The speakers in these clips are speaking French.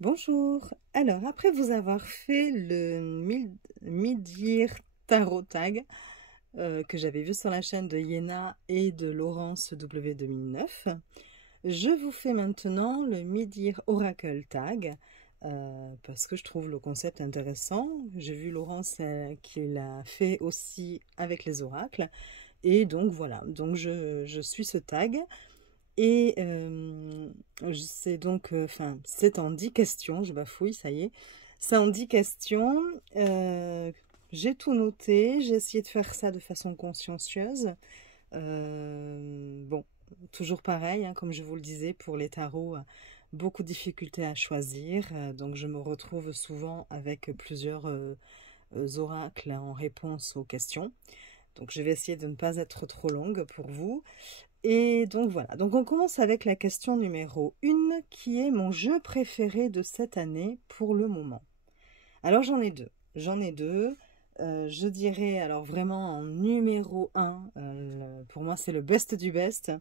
Bonjour. Alors, après vous avoir fait le Mid-Year Tarot Tag que j'avais vu sur la chaîne de Yéna et de Laurence W 2009, je vous fais maintenant le Mid-Year Oracle Tag parce que je trouve le concept intéressant. J'ai vu Laurence qui l'a fait aussi avec les oracles et donc voilà, donc je suis ce tag. Et c'est donc, c'est en 10 questions, je bafouille, ça y est. C'est en 10 questions. J'ai tout noté, j'ai essayé de faire ça de façon consciencieuse. Bon, toujours pareil, hein, comme je vous le disais, pour les tarots, beaucoup de difficultés à choisir. Donc je me retrouve souvent avec plusieurs oracles en réponse aux questions. Donc je vais essayer de ne pas être trop longue pour vous. Et donc voilà, donc on commence avec la question numéro 1 qui est mon jeu préféré de cette année pour le moment. Alors j'en ai deux, je dirais alors vraiment en numéro 1, pour moi c'est le best du best,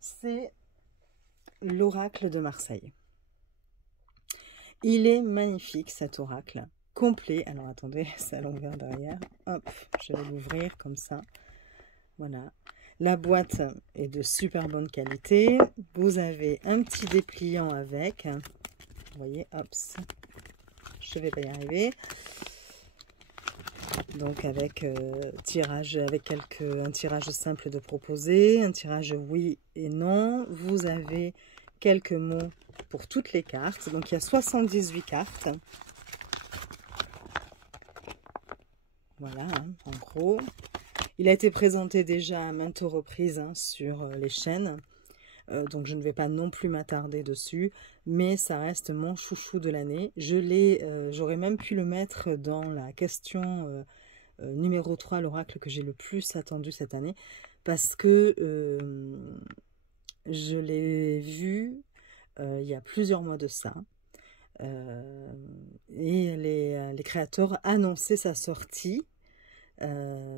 c'est l'oracle de Marseille. Il est magnifique cet oracle, complet, alors attendez, c'est à l'envers derrière, hop, je vais l'ouvrir comme ça, voilà. La boîte est de super bonne qualité. Vous avez un petit dépliant avec. Vous voyez, hop, je ne vais pas y arriver. Donc avec tirage, avec un tirage simple de proposer, un tirage oui et non. Vous avez quelques mots pour toutes les cartes. Donc il y a 78 cartes. Voilà, hein, en gros. Il a été présenté déjà à maintes reprises sur les chaînes, donc je ne vais pas non plus m'attarder dessus, mais ça reste mon chouchou de l'année. J'aurais même pu le mettre dans la question numéro 3, l'oracle que j'ai le plus attendu cette année, parce que je l'ai vu il y a plusieurs mois de ça, et les créateurs annonçaient sa sortie,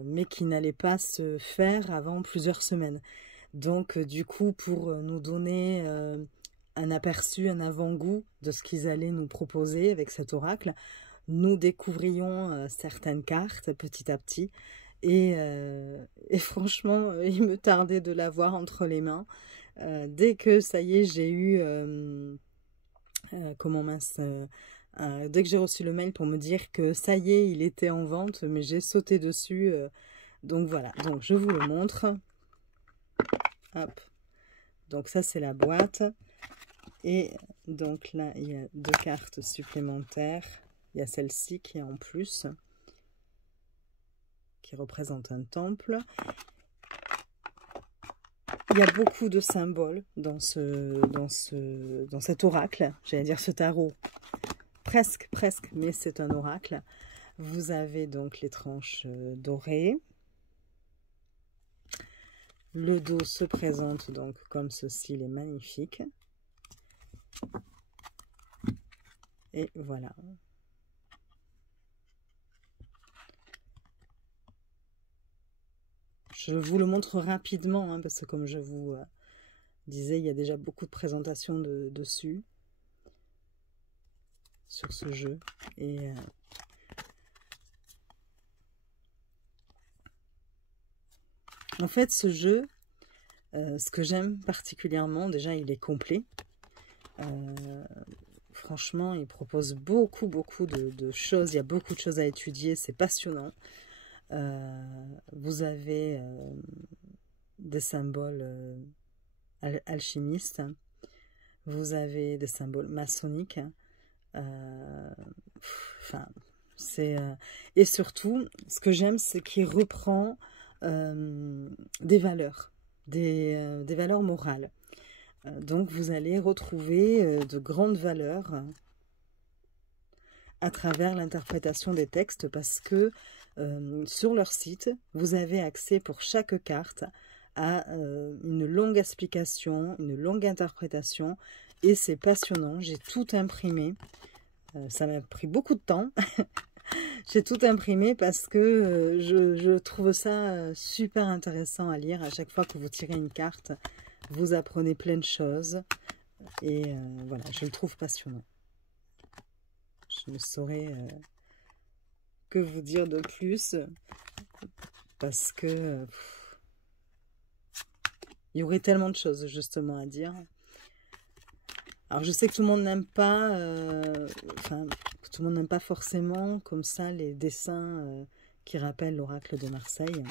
mais qui n'allait pas se faire avant plusieurs semaines. Donc du coup, pour nous donner un aperçu, un avant-goût de ce qu'ils allaient nous proposer avec cet oracle, nous découvrions certaines cartes petit à petit. Et franchement, il me tardait de l'avoir entre les mains. Dès que ça y est, j'ai eu... dès que j'ai reçu le mail pour me dire que ça y est, il était en vente, mais j'ai sauté dessus. Donc voilà, donc je vous le montre. Hop. Donc ça c'est la boîte. Et donc là, il y a 2 cartes supplémentaires. Il y a celle-ci qui est en plus, qui représente un temple. Il y a beaucoup de symboles dans cet oracle. J'allais dire ce tarot. Presque, mais c'est un oracle. Vous avez donc les tranches dorées. Le dos se présente donc comme ceci, il est magnifique. Et voilà. Je vous le montre rapidement, parce que comme je vous disais, il y a déjà beaucoup de présentations dessus, sur ce jeu. Et en fait, ce jeu, ce que j'aime particulièrement, déjà, il est complet. Franchement, il propose beaucoup de choses. Il y a beaucoup de choses à étudier. C'est passionnant. Vous avez des symboles alchimistes. Vous avez des symboles maçonniques. Et surtout, ce que j'aime, c'est qu'il reprend des valeurs, des valeurs morales. Donc vous allez retrouver de grandes valeurs à travers l'interprétation des textes, parce que sur leur site, vous avez accès pour chaque carte à une longue explication, une longue interprétation, et c'est passionnant. J'ai tout imprimé. Ça m'a pris beaucoup de temps. J'ai tout imprimé parce que je trouve ça super intéressant à lire. À chaque fois que vous tirez une carte, vous apprenez plein de choses. Et voilà, je le trouve passionnant. je ne saurais que vous dire de plus, parce que il y aurait tellement de choses justement à dire. Alors je sais que tout le monde n'aime pas, enfin que tout le monde n'aime pas forcément comme ça les dessins qui rappellent l'oracle de Marseille.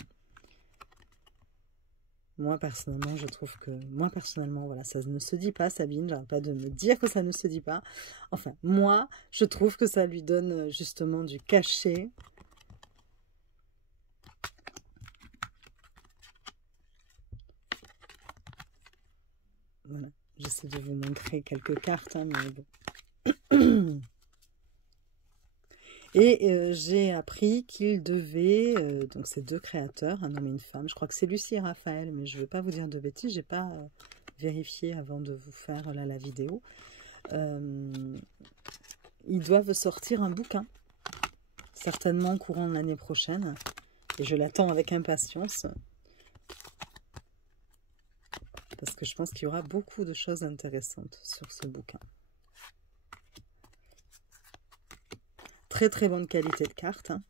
Moi personnellement, je trouve que, voilà, ça ne se dit pas, Sabine, j'arrête pas de me dire que ça ne se dit pas. Enfin, moi, je trouve que ça lui donne justement du cachet. Voilà, j'essaie de vous montrer quelques cartes, hein, mais bon. Et j'ai appris qu'il devait, donc ces deux créateurs, un homme et une femme, je crois que c'est Lucie et Raphaël, mais je ne vais pas vous dire de bêtises, je n'ai pas vérifié avant de vous faire là, la vidéo. Ils doivent sortir un bouquin, certainement courant de l'année prochaine, et je l'attends avec impatience. Parce que je pense qu'il y aura beaucoup de choses intéressantes sur ce bouquin. Très très bonne qualité de cartes. Hein.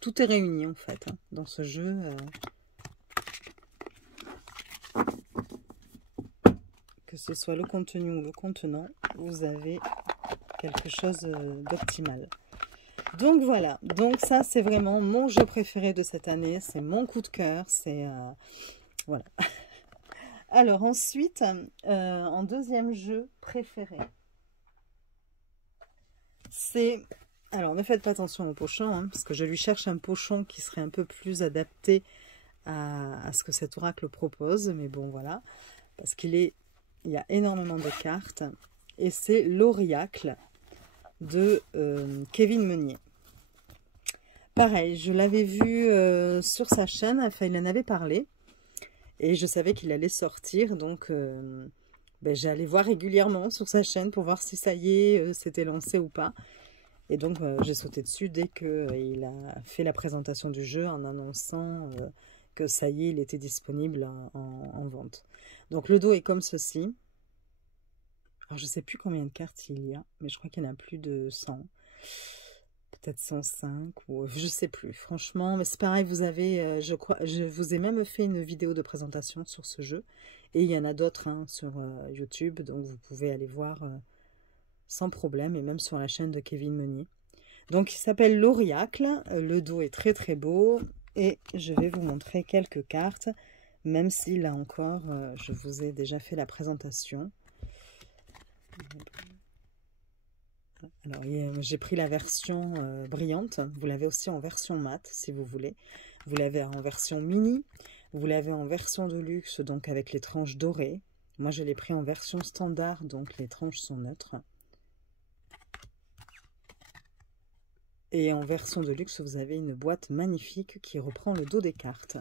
Tout est réuni en fait hein, dans ce jeu. Que ce soit le contenu ou le contenant, vous avez quelque chose d'optimal. Donc voilà, donc ça c'est vraiment mon jeu préféré de cette année. C'est mon coup de cœur, c'est... voilà. Alors ensuite, en deuxième jeu préféré, c'est... Alors ne faites pas attention au pochon, hein, parce que je lui cherche un pochon qui serait un peu plus adapté à ce que cet oracle propose. Mais bon voilà, parce qu'il y a énormément de cartes. Et c'est l'Auriacle de Kevin Meunier. Pareil, je l'avais vu sur sa chaîne, enfin il en avait parlé. Et je savais qu'il allait sortir, donc j'allais voir régulièrement sur sa chaîne pour voir si ça y est, c'était lancé ou pas. Et donc j'ai sauté dessus dès qu'il a fait la présentation du jeu en annonçant que ça y est, il était disponible en vente. Donc le dos est comme ceci. Alors je ne sais plus combien de cartes il y a, mais je crois qu'il y en a plus de 100. Peut-être 105 ou je sais plus franchement, mais c'est pareil, vous avez je vous ai même fait une vidéo de présentation sur ce jeu et il y en a d'autres hein, sur YouTube, donc vous pouvez aller voir sans problème, et même sur la chaîne de Kevin Meunier. Donc il s'appelle l'Auriacle, le dos est très très beau et je vais vous montrer quelques cartes, même si là encore je vous ai déjà fait la présentation. Alors, j'ai pris la version brillante. Vous l'avez aussi en version mat, si vous voulez. Vous l'avez en version mini. Vous l'avez en version de luxe, donc avec les tranches dorées. Moi, je l'ai pris en version standard, donc les tranches sont neutres. Et en version de luxe, vous avez une boîte magnifique qui reprend le dos des cartes.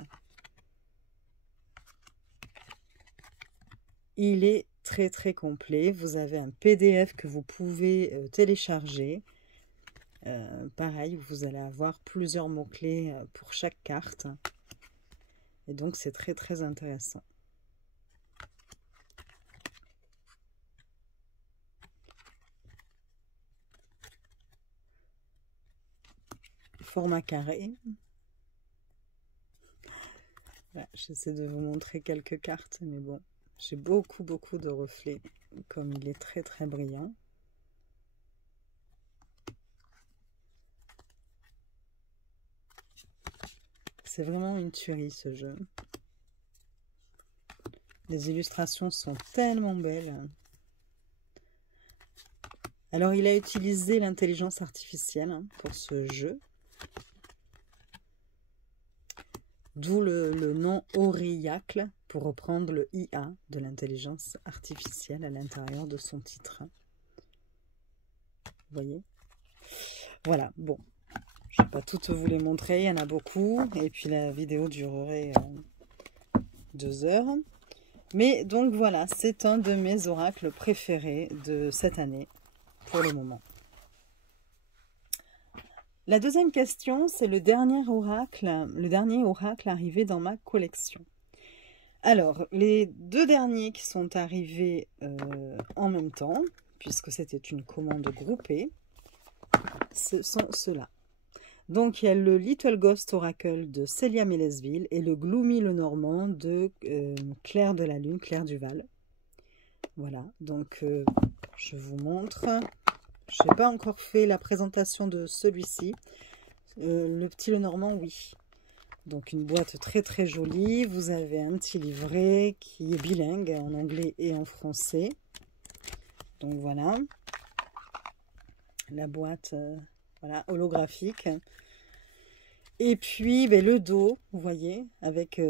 Il est très très complet. Vous avez un PDF que vous pouvez télécharger. Pareil, vous allez avoir plusieurs mots-clés pour chaque carte. Et donc c'est très très intéressant. Format carré. Voilà, j'essaie de vous montrer quelques cartes, mais bon. J'ai beaucoup de reflets, comme il est très très brillant. C'est vraiment une tuerie ce jeu. Les illustrations sont tellement belles. Alors il a utilisé l'intelligence artificielle hein, pour ce jeu. D'où le nom Auriacle, pour reprendre le IA de l'intelligence artificielle à l'intérieur de son titre. Vous voyez? Voilà, bon. Je ne vais pas toutes vous les montrer, il y en a beaucoup. Et puis la vidéo durerait 2 heures. Mais donc voilà, c'est un de mes oracles préférés de cette année, pour le moment. La deuxième question, c'est le dernier oracle arrivé dans ma collection. Alors, les deux derniers qui sont arrivés en même temps, puisque c'était une commande groupée, ce sont ceux-là. Donc, il y a le Little Ghost Oracle de Célia Mélesville et le Gloomy Lenormand de Claire de la Lune, Claire Duval. Voilà, donc je vous montre. Je n'ai pas encore fait la présentation de celui-ci. Le petit Lenormand, oui. Donc, une boîte très très jolie. Vous avez un petit livret qui est bilingue en anglais et en français. Donc, voilà. La boîte voilà, holographique. Et puis, ben, le dos, vous voyez, avec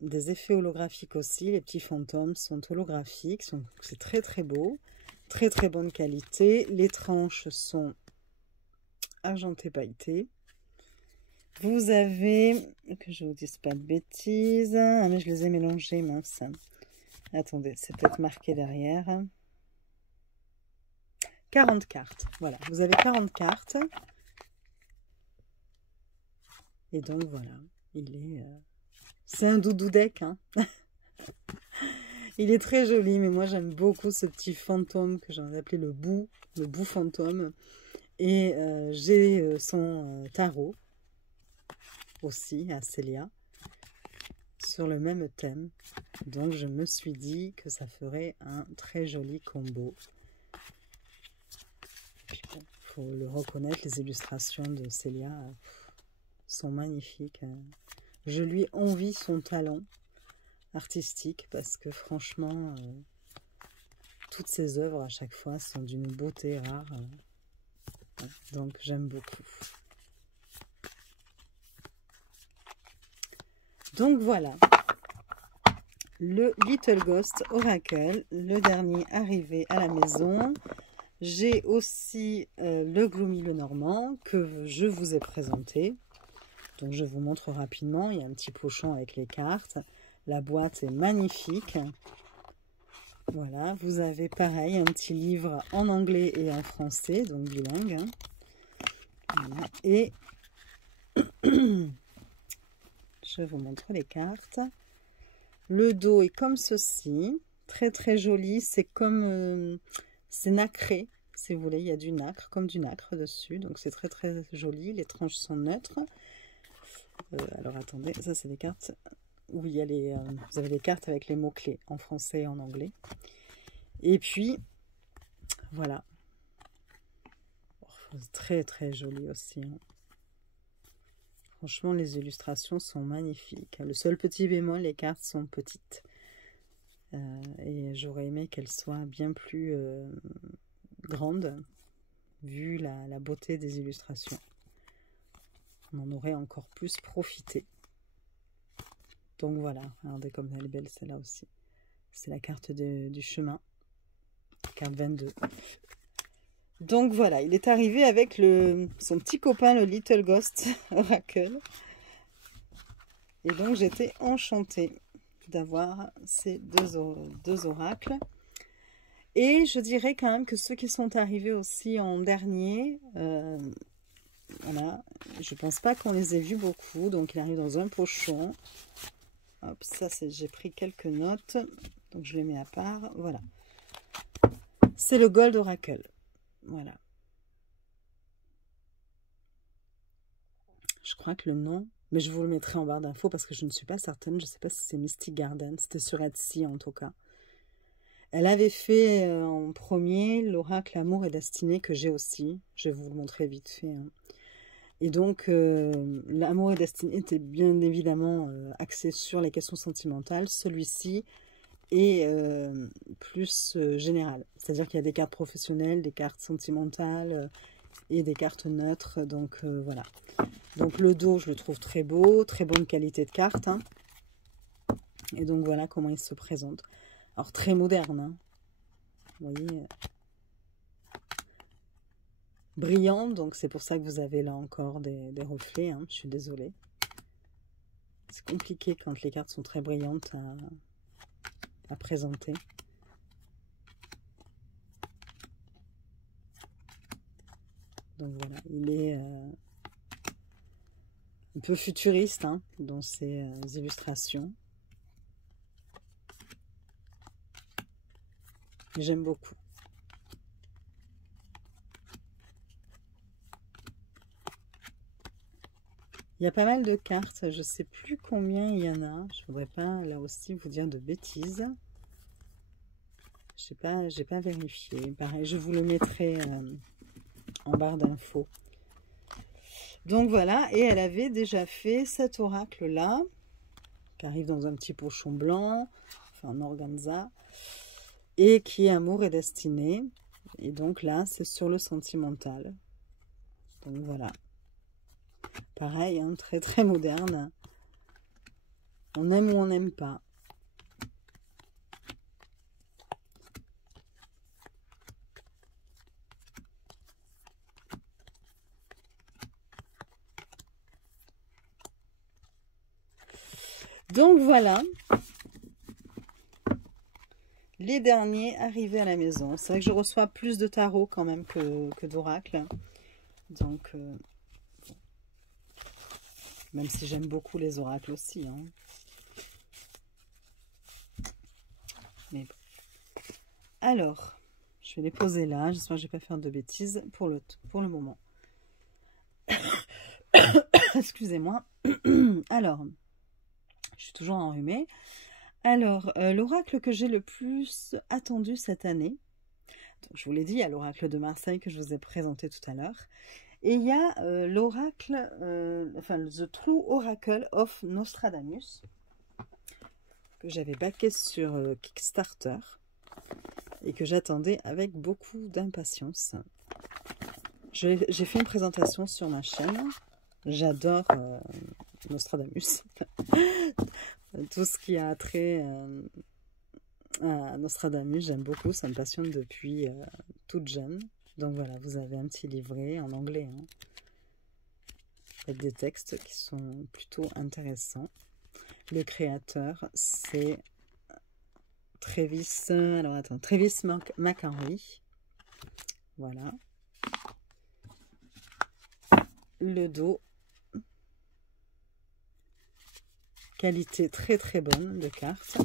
des effets holographiques aussi. Les petits fantômes sont holographiques. C'est très très beau. Très très bonne qualité. Les tranches sont argentées pailletées. Vous avez, que je ne vous dise pas de bêtises, ah mais je les ai mélangés, mince. Attendez, c'est peut-être marqué derrière. 40 cartes, voilà, vous avez 40 cartes. Et donc voilà, il est... c'est un doudou deck, hein. Il est très joli, mais moi j'aime beaucoup ce petit fantôme que j'ai appelé le bout fantôme. Et j'ai son tarot aussi à Célia sur le même thème, donc je me suis dit que ça ferait un très joli combo. Puis bon, faut le reconnaître, les illustrations de Célia sont magnifiques. Je lui envie son talent artistique parce que franchement toutes ses œuvres à chaque fois sont d'une beauté rare, donc j'aime beaucoup. Donc voilà, le Little Ghost Oracle, le dernier arrivé à la maison. J'ai aussi le Gloomy Lenormand que je vous ai présenté. Donc je vous montre rapidement, il y a un petit pochon avec les cartes. La boîte est magnifique. Voilà, vous avez pareil un petit livre en anglais et en français, donc bilingue. Voilà. Et... je vous montre les cartes. Le dos est comme ceci, très très joli. C'est comme c'est nacré, si vous voulez. Il y a du nacre, comme du nacre dessus. Donc c'est très très joli. Les tranches sont neutres. Alors attendez, ça c'est des cartes où il y a les. Vous avez les cartes avec les mots clés en français et en anglais. Et puis voilà, très très joli aussi. Hein. Franchement, les illustrations sont magnifiques. Le seul petit bémol, les cartes sont petites. Et j'aurais aimé qu'elles soient bien plus grandes, vu la beauté des illustrations. On en aurait encore plus profité. Donc voilà, regardez comme elle est belle celle-là aussi. C'est la carte du chemin, carte 22. Donc voilà, il est arrivé avec son petit copain, le Little Ghost Oracle. Et donc j'étais enchantée d'avoir ces deux oracles. Et je dirais quand même que ceux qui sont arrivés aussi en dernier, voilà, je pense pas qu'on les ait vus beaucoup. Donc il arrive dans un pochon. Hop, ça j'ai pris quelques notes, donc je les mets à part. Voilà, c'est le Gold Oracle. Voilà. Je crois que le nom, mais je vous le mettrai en barre d'infos parce que je ne suis pas certaine. Je ne sais pas si c'est Mystic Garden. C'était sur Etsy en tout cas. Elle avait fait en premier l'oracle Amour et Destinée que j'ai aussi. Je vais vous le montrer vite fait. Hein. Et donc, l'Amour et Destinée était bien évidemment axé sur les questions sentimentales. Celui-ci est plus général. C'est-à-dire qu'il y a des cartes professionnelles, des cartes sentimentales et des cartes neutres. Donc, voilà. Donc, le dos, je le trouve très beau, très bonne qualité de carte. Hein. Et donc, voilà comment il se présente. Alors, très moderne. Hein. Vous voyez brillant, donc c'est pour ça que vous avez là encore des reflets. Hein. Je suis désolée. C'est compliqué quand les cartes sont très brillantes à présenter. Donc voilà, il est un peu futuriste hein, dans ses illustrations. J'aime beaucoup. Il y a pas mal de cartes, je sais plus combien il y en a. Je voudrais pas là aussi vous dire de bêtises. J'ai pas vérifié. Pareil, je vous le mettrai en barre d'infos. Donc voilà, et elle avait déjà fait cet oracle-là, qui arrive dans un petit pochon blanc, enfin en organza, et qui est amour et destinée. Et donc là, c'est sur le sentimental. Donc voilà. Pareil, hein, très très moderne. On aime ou on n'aime pas. Donc voilà, les derniers arrivés à la maison. C'est vrai que je reçois plus de tarot quand même que d'oracle. Donc, même si j'aime beaucoup les oracles aussi. Hein. Mais bon. Alors, je vais les poser là. J'espère que je ne vais pas faire de bêtises pour le moment. Excusez-moi. Alors, je suis toujours enrhumée. Alors, l'oracle que j'ai le plus attendu cette année, donc, je vous l'ai dit, il y a l'oracle de Marseille que je vous ai présenté tout à l'heure. Et il y a l'oracle, enfin, The True Oracle of Nostradamus, que j'avais backé sur Kickstarter et que j'attendais avec beaucoup d'impatience. J'ai fait une présentation sur ma chaîne. J'adore Nostradamus. Tout ce qui a trait à Nostradamus, j'aime beaucoup. Ça me passionne depuis toute jeune. Donc voilà, vous avez un petit livret en anglais, hein, avec des textes qui sont plutôt intéressants. Le créateur, c'est Travis McHenry. Voilà. Le dos. Qualité très très bonne de carte.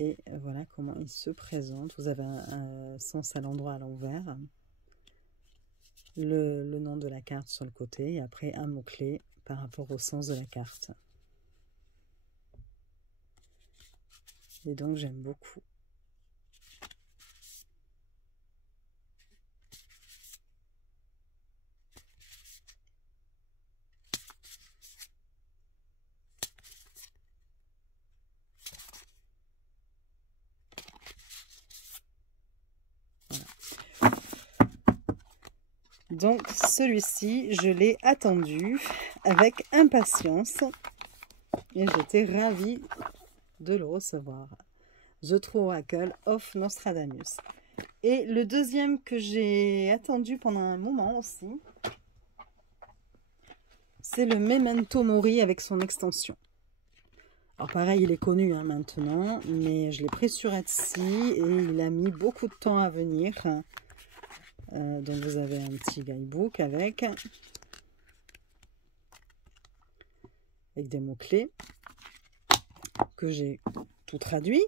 Et voilà comment il se présente. Vous avez un sens à l'endroit à l'envers. Le nom de la carte sur le côté. Et après un mot-clé par rapport au sens de la carte. Et donc j'aime beaucoup. Donc celui-ci, je l'ai attendu avec impatience et j'étais ravie de le recevoir. The True Oracle of Nostradamus. Et le deuxième que j'ai attendu pendant un moment aussi, c'est le Memento Mori avec son extension. Alors pareil, il est connu hein, maintenant, mais je l'ai pris sur Etsy et il a mis beaucoup de temps à venir. Donc vous avez un petit guidebook avec des mots-clés que j'ai tout traduit.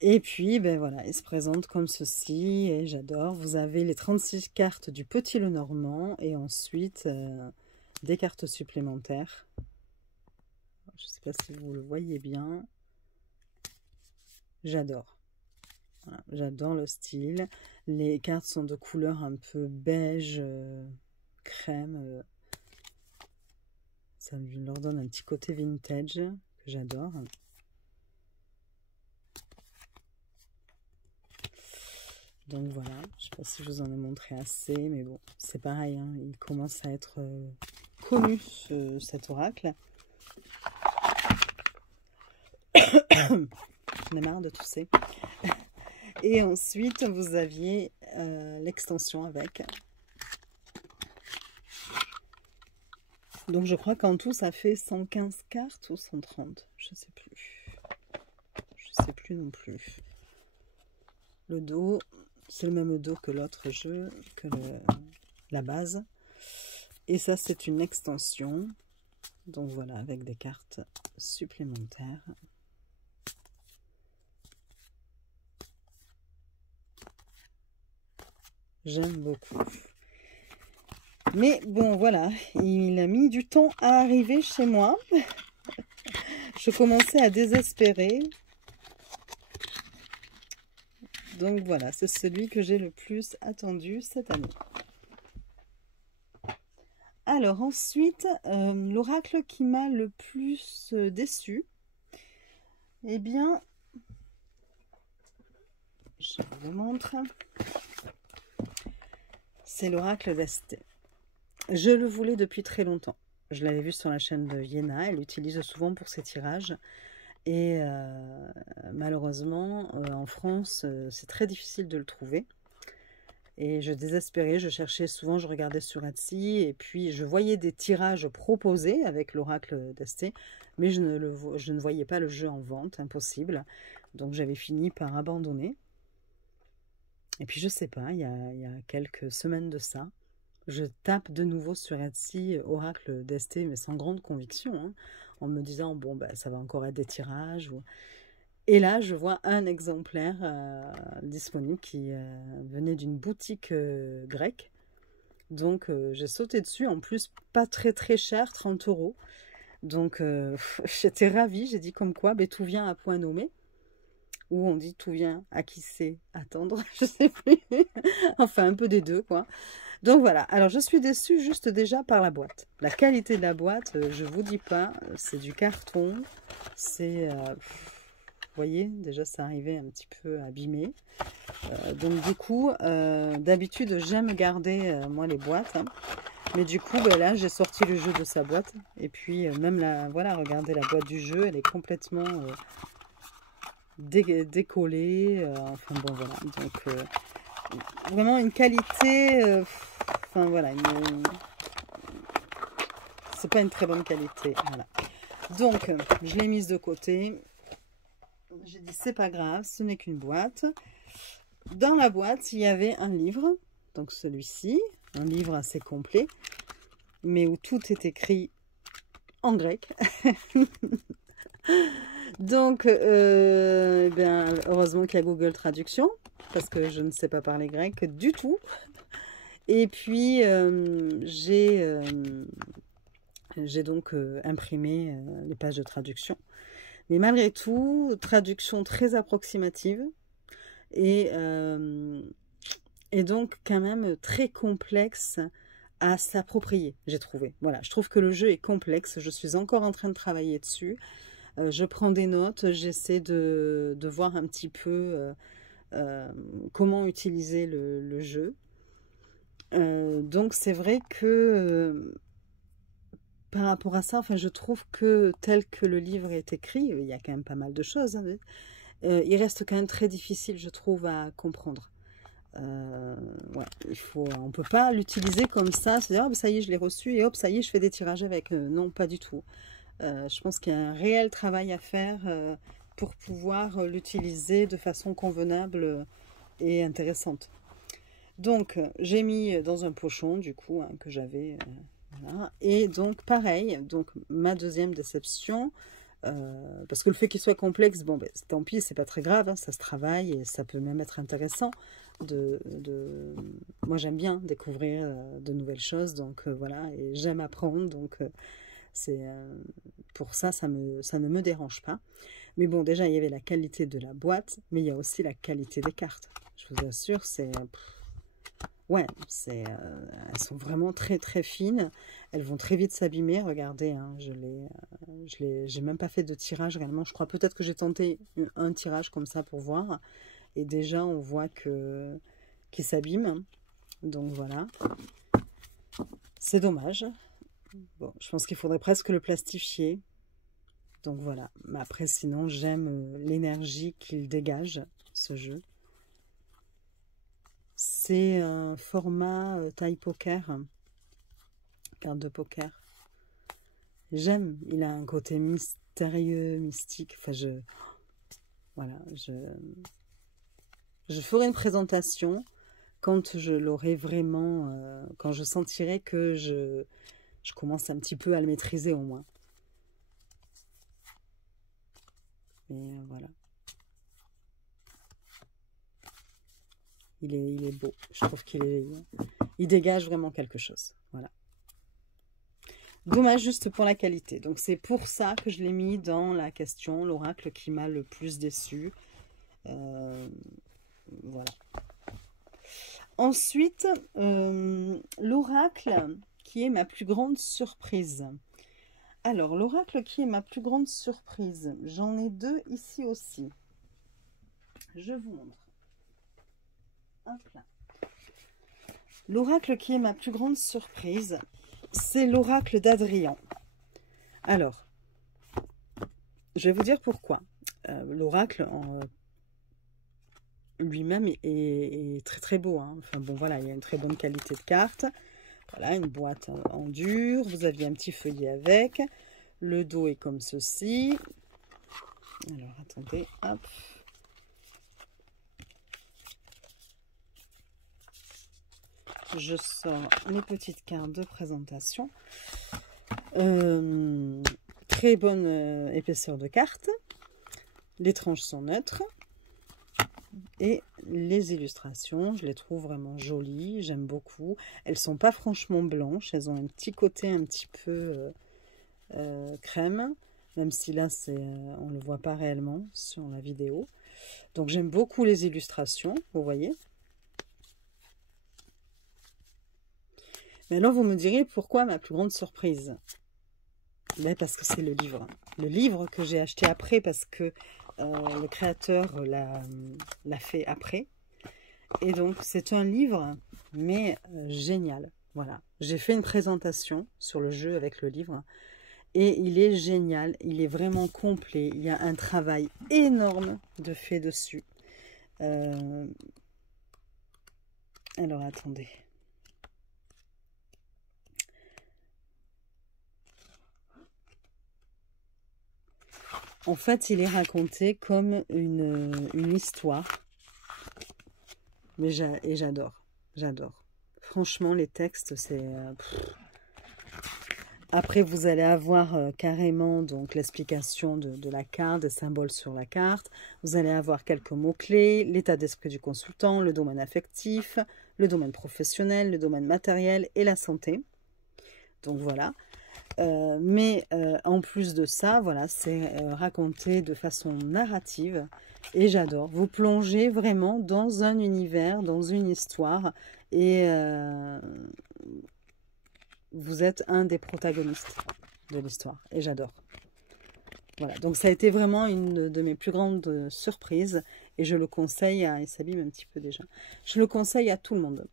Et puis, ben voilà, il se présente comme ceci et j'adore. Vous avez les 36 cartes du Petit Lenormand et ensuite des cartes supplémentaires. Je ne sais pas si vous le voyez bien. J'adore. Voilà, j'adore le style. Les cartes sont de couleur un peu beige, crème. Ça leur donne un petit côté vintage que j'adore. Donc voilà, je ne sais pas si je vous en ai montré assez, mais bon, c'est pareil, hein, il commence à être connu cet oracle. J'en ai marre de tousser. Et ensuite, vous aviez l'extension avec. Donc je crois qu'en tout, ça fait 115 cartes ou 130, je ne sais plus. Je ne sais plus non plus. Le dos, c'est le même dos que l'autre jeu, que la base. Et ça, c'est une extension. Donc voilà, avec des cartes supplémentaires. J'aime beaucoup. Mais bon, voilà, il a mis du temps à arriver chez moi. Je commençais à désespérer. Donc voilà, c'est celui que j'ai le plus attendu cette année. Alors ensuite, l'oracle qui m'a le plus déçu, eh bien, je vous le montre, c'est l'oracle d'Esté. Je le voulais depuis très longtemps. Je l'avais vu sur la chaîne de Yéna, elle l'utilise souvent pour ses tirages. Et malheureusement, en France, c'est très difficile de le trouver. Et je désespérais, je cherchais souvent, je regardais sur Etsy, et puis je voyais des tirages proposés avec l'oracle d'Esté, mais je ne voyais pas le jeu en vente, impossible. Donc j'avais fini par abandonner. Et puis je sais pas, il y a quelques semaines de ça, je tape de nouveau sur Etsy oracle d'Esté, mais sans grande conviction, hein, en me disant, bon, bah, ça va encore être des tirages. Et là, je vois un exemplaire disponible qui venait d'une boutique grecque. Donc, j'ai sauté dessus. En plus, pas très très cher, 30 €. Donc, j'étais ravie. J'ai dit comme quoi, ben, tout vient à point nommé. Ou on dit tout vient à qui sait attendre. Je sais plus. Enfin, un peu des deux, quoi. Donc voilà, alors je suis déçue juste déjà par la boîte. La qualité de la boîte, je vous dis pas, c'est du carton. C'est... vous voyez, déjà ça arrivait un petit peu abîmé. Donc du coup, d'habitude j'aime garder moi les boîtes. Hein. Mais du coup, ben, là j'ai sorti le jeu de sa boîte. Et puis même la, voilà, regardez la boîte du jeu, elle est complètement décollée. Enfin bon voilà, donc vraiment une qualité... enfin voilà, c'est pas une très bonne qualité. Voilà. Donc, je l'ai mise de côté. J'ai dit, c'est pas grave, ce n'est qu'une boîte. Dans la boîte, il y avait un livre. Donc celui-ci, un livre assez complet, mais où tout est écrit en grec. Donc, bien, heureusement qu'il y a Google Traduction, parce que je ne sais pas parler grec du tout. Et puis, j'ai donc imprimé les pages de traduction. Mais malgré tout, traduction très approximative et donc quand même très complexe à s'approprier, j'ai trouvé. Voilà, je trouve que le jeu est complexe, je suis encore en train de travailler dessus. Je prends des notes, j'essaie de voir un petit peu comment utiliser le jeu. Donc c'est vrai que par rapport à ça, enfin, je trouve que tel que le livre est écrit, il y a quand même pas mal de choses, hein, il reste quand même très difficile, je trouve, à comprendre. Ouais, on ne peut pas l'utiliser comme ça, se dire, oh, ça y est, je l'ai reçu, et hop, ça y est, je fais des tirages avec. Non, pas du tout. Je pense qu'il y a un réel travail à faire pour pouvoir l'utiliser de façon convenable et intéressante. Donc, j'ai mis dans un pochon, du coup, hein, que j'avais... voilà. Et donc, pareil, donc ma deuxième déception, parce que le fait qu'il soit complexe, bon, ben, tant pis, c'est pas très grave, hein, ça se travaille et ça peut même être intéressant. Moi, j'aime bien découvrir de nouvelles choses, donc voilà, et j'aime apprendre, donc c'est pour ça, ça ne me dérange pas. Mais bon, déjà, il y avait la qualité de la boîte, mais il y a aussi la qualité des cartes. Je vous assure, c'est... Ouais, elles sont vraiment très très fines. Elles vont très vite s'abîmer. Regardez, hein, j'ai même pas fait de tirage réellement. Je crois peut-être que j'ai tenté un tirage comme ça pour voir. Et déjà, on voit qu'il s'abîme. Donc voilà. C'est dommage. Bon, je pense qu'il faudrait presque le plastifier. Donc voilà. Mais après, sinon, j'aime l'énergie qu'il dégage, ce jeu. C'est un format taille poker, carte de poker. J'aime, il a un côté mystérieux, mystique. Enfin, voilà, je ferai une présentation quand je l'aurai vraiment, quand je sentirai que je commence un petit peu à le maîtriser au moins. Mais voilà. Il est beau. Je trouve qu'il il dégage vraiment quelque chose. Voilà. Dommage juste pour la qualité. Donc c'est pour ça que je l'ai mis dans la question, l'oracle qui m'a le plus déçu. Voilà. Ensuite, l'oracle qui est ma plus grande surprise. Alors, l'oracle qui est ma plus grande surprise, j'en ai deux ici aussi. Je vous montre. Hop là. L'oracle qui est ma plus grande surprise, c'est l'oracle d'Adrien. Alors, je vais vous dire pourquoi. L'oracle lui-même est très très beau. Hein. Enfin bon, voilà, il y a une très bonne qualité de carte. Voilà, une boîte en dur. Vous aviez un petit feuillet avec. Le dos est comme ceci. Alors, attendez, hop. Je sors mes petites cartes de présentation. Très bonne épaisseur de carte. Les tranches sont neutres. Et les illustrations, je les trouve vraiment jolies. J'aime beaucoup. Elles ne sont pas franchement blanches. Elles ont un petit côté un petit peu crème. Même si là, on ne le voit pas réellement sur la vidéo. Donc j'aime beaucoup les illustrations, vous voyez. Mais alors vous me direz pourquoi ma plus grande surprise? Ben parce que c'est le livre. Le livre que j'ai acheté après parce que le créateur l'a fait après. Et donc c'est un livre, mais génial. Voilà. J'ai fait une présentation sur le jeu avec le livre. Et il est génial. Il est vraiment complet. Il y a un travail énorme de fait dessus. Alors attendez. En fait, il est raconté comme une histoire. Mais j'adore. J'adore. Franchement, les textes, c'est... Après, vous allez avoir carrément donc l'explication de la carte, des symboles sur la carte. Vous allez avoir quelques mots-clés, l'état d'esprit du consultant, le domaine affectif, le domaine professionnel, le domaine matériel et la santé. Donc voilà. Mais en plus de ça, voilà, c'est raconté de façon narrative et j'adore. Vous plongez vraiment dans un univers, dans une histoire et vous êtes un des protagonistes de l'histoire et j'adore. Voilà, donc ça a été vraiment une de mes plus grandes surprises et je le conseille à... Il s'abîme un petit peu déjà. Je le conseille à tout le monde.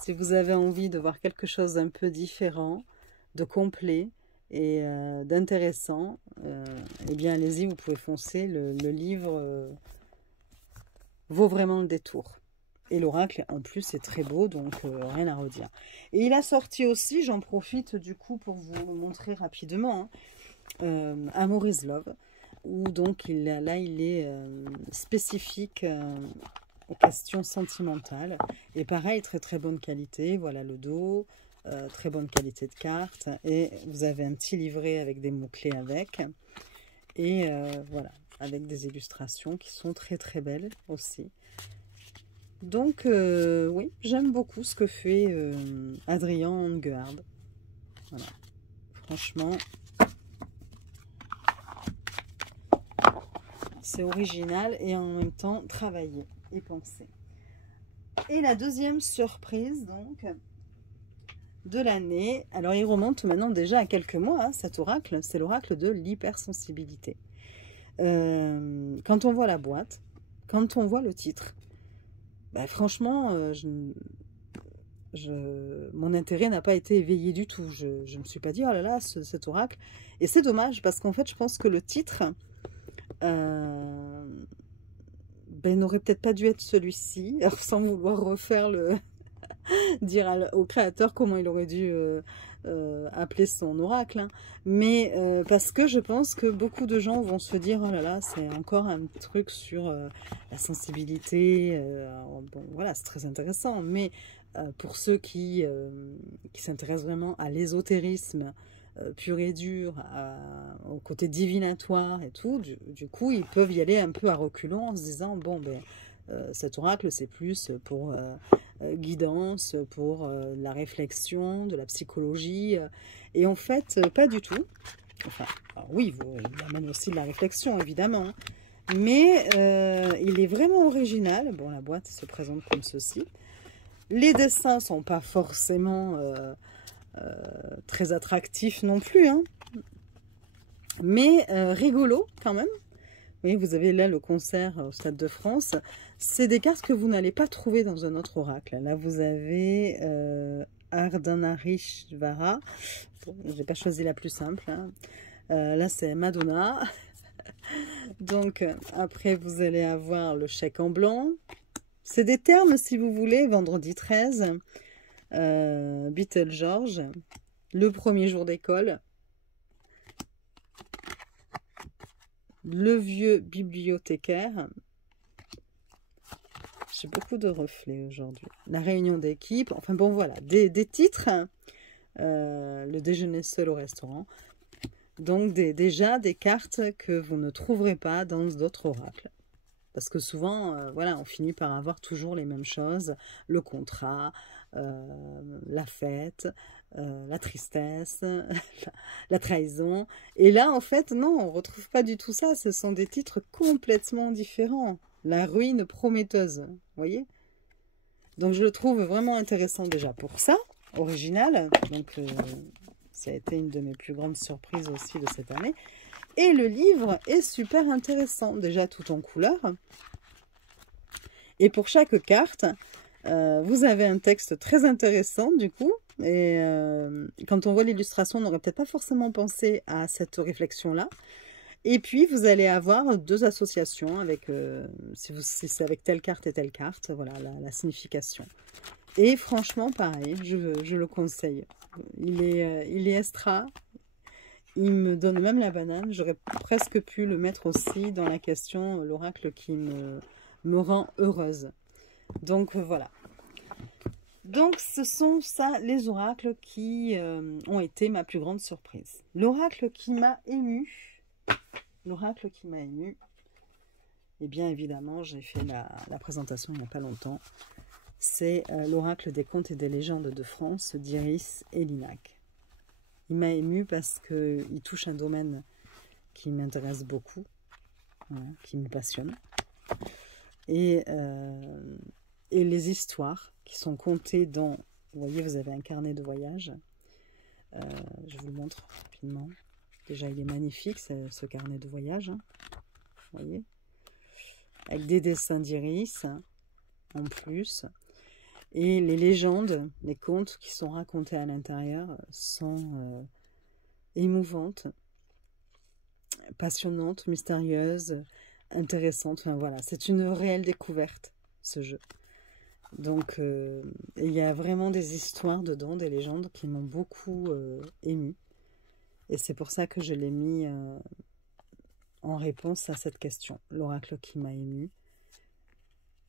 Si vous avez envie de voir quelque chose d'un peu différent, de complet et d'intéressant, eh bien allez-y, vous pouvez foncer. Le livre vaut vraiment le détour. Et l'oracle, en plus, est très beau, donc rien à redire. Et il a sorti aussi, j'en profite du coup pour vous le montrer rapidement, hein, Amour is Love, où donc là, il est spécifique aux questions sentimentales. Et pareil, très très bonne qualité, voilà le dos, très bonne qualité de carte. Et vous avez un petit livret avec des mots-clés avec. Et voilà, avec des illustrations qui sont très très belles aussi. Donc, oui, j'aime beaucoup ce que fait Adrien Enguard. Voilà. Franchement, c'est original et en même temps travaillé et pensé. Et la deuxième surprise, donc, de l'année. Alors, il remonte maintenant déjà à quelques mois, hein, cet oracle. C'est l'oracle de l'hypersensibilité. Quand on voit la boîte, quand on voit le titre, bah, franchement, mon intérêt n'a pas été éveillé du tout. Je ne me suis pas dit, oh là là, cet oracle. Et c'est dommage parce qu'en fait, je pense que le titre ben, n'aurait peut-être pas dû être celui-ci, sans vouloir refaire dire au créateur comment il aurait dû appeler son oracle. Hein. Mais parce que je pense que beaucoup de gens vont se dire, oh là là, c'est encore un truc sur la sensibilité. Bon, voilà, c'est très intéressant. Mais pour ceux qui s'intéressent vraiment à l'ésotérisme pur et dur, au côté divinatoire et tout, du coup, ils peuvent y aller un peu à reculons en se disant, bon, ben, cet oracle, c'est plus pour guidance pour la réflexion, de la psychologie. Et en fait, pas du tout. Enfin, oui, il amène aussi de la réflexion, évidemment. Hein. Mais il est vraiment original. Bon, la boîte se présente comme ceci. Les dessins ne sont pas forcément très attractifs non plus. Hein. Mais rigolo quand même. Oui, vous avez là le concert au Stade de France. C'est des cartes que vous n'allez pas trouver dans un autre oracle. Là, vous avez Ardhanarishvara. Bon, je n'ai pas choisi la plus simple. Hein. Là, c'est Madonna. Donc, après, vous allez avoir le chèque en blanc. C'est des termes, si vous voulez. Vendredi 13. Beetlegeorge. Le premier jour d'école. Le vieux bibliothécaire. J'ai beaucoup de reflets aujourd'hui. La réunion d'équipe. Enfin bon, voilà. Des titres. Le déjeuner seul au restaurant. Donc déjà des cartes que vous ne trouverez pas dans d'autres oracles. Parce que souvent, voilà, on finit par avoir toujours les mêmes choses. Le contrat, la fête, la tristesse, la trahison. Et là, en fait, non, on ne retrouve pas du tout ça. Ce sont des titres complètement différents. La ruine prometteuse, vous voyez? Donc, je le trouve vraiment intéressant déjà pour ça, original. Donc, ça a été une de mes plus grandes surprises aussi de cette année. Et le livre est super intéressant, déjà tout en couleur. Et pour chaque carte, vous avez un texte très intéressant du coup. Et quand on voit l'illustration, on n'aurait peut-être pas forcément pensé à cette réflexion-là. Et puis, vous allez avoir deux associations avec, si c'est avec telle carte et telle carte, voilà la signification. Et franchement, pareil, je le conseille. Il est extra. Il me donne même la banane. J'aurais presque pu le mettre aussi dans la question, l'oracle qui me rend heureuse. Donc voilà. Donc ce sont ça les oracles qui ont été ma plus grande surprise. L'oracle qui m'a ému. L'oracle qui m'a ému. Et bien évidemment, j'ai fait la présentation il n'y a pas longtemps. C'est l'oracle des contes et des légendes de France d'Iris et Linac. Il m'a ému parce qu'il touche un domaine qui m'intéresse beaucoup, hein, qui me passionne. Et les histoires qui sont contées dans... Vous voyez, vous avez un carnet de voyage. Je vous le montre rapidement. Déjà, il est magnifique, ce carnet de voyage. Hein, vous voyez, avec des dessins d'Iris, hein, en plus. Et les légendes, les contes qui sont racontés à l'intérieur sont émouvantes, passionnantes, mystérieuses, intéressantes. Enfin voilà, c'est une réelle découverte, ce jeu. Donc, il y a vraiment des histoires dedans, des légendes qui m'ont beaucoup émue. Et c'est pour ça que je l'ai mis en réponse à cette question. L'oracle qui m'a émue.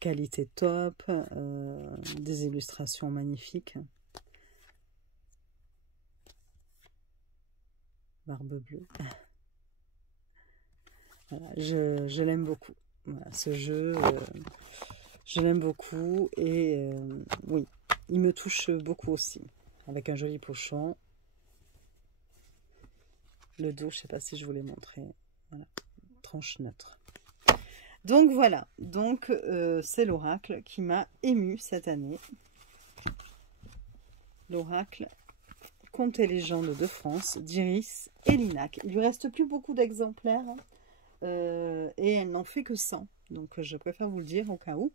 Qualité top, des illustrations magnifiques. Barbe bleue. Voilà, je l'aime beaucoup. Voilà, ce jeu, je l'aime beaucoup. Et oui, il me touche beaucoup aussi. Avec un joli pochon. Le dos, je ne sais pas si je vous l'ai montré. Voilà, tranche neutre. Donc voilà, donc c'est l'oracle qui m'a ému cette année. L'oracle Contes et légendes de France d'Iris et Linac. Il lui reste plus beaucoup d'exemplaires et elle n'en fait que 100. Donc je préfère vous le dire au cas où,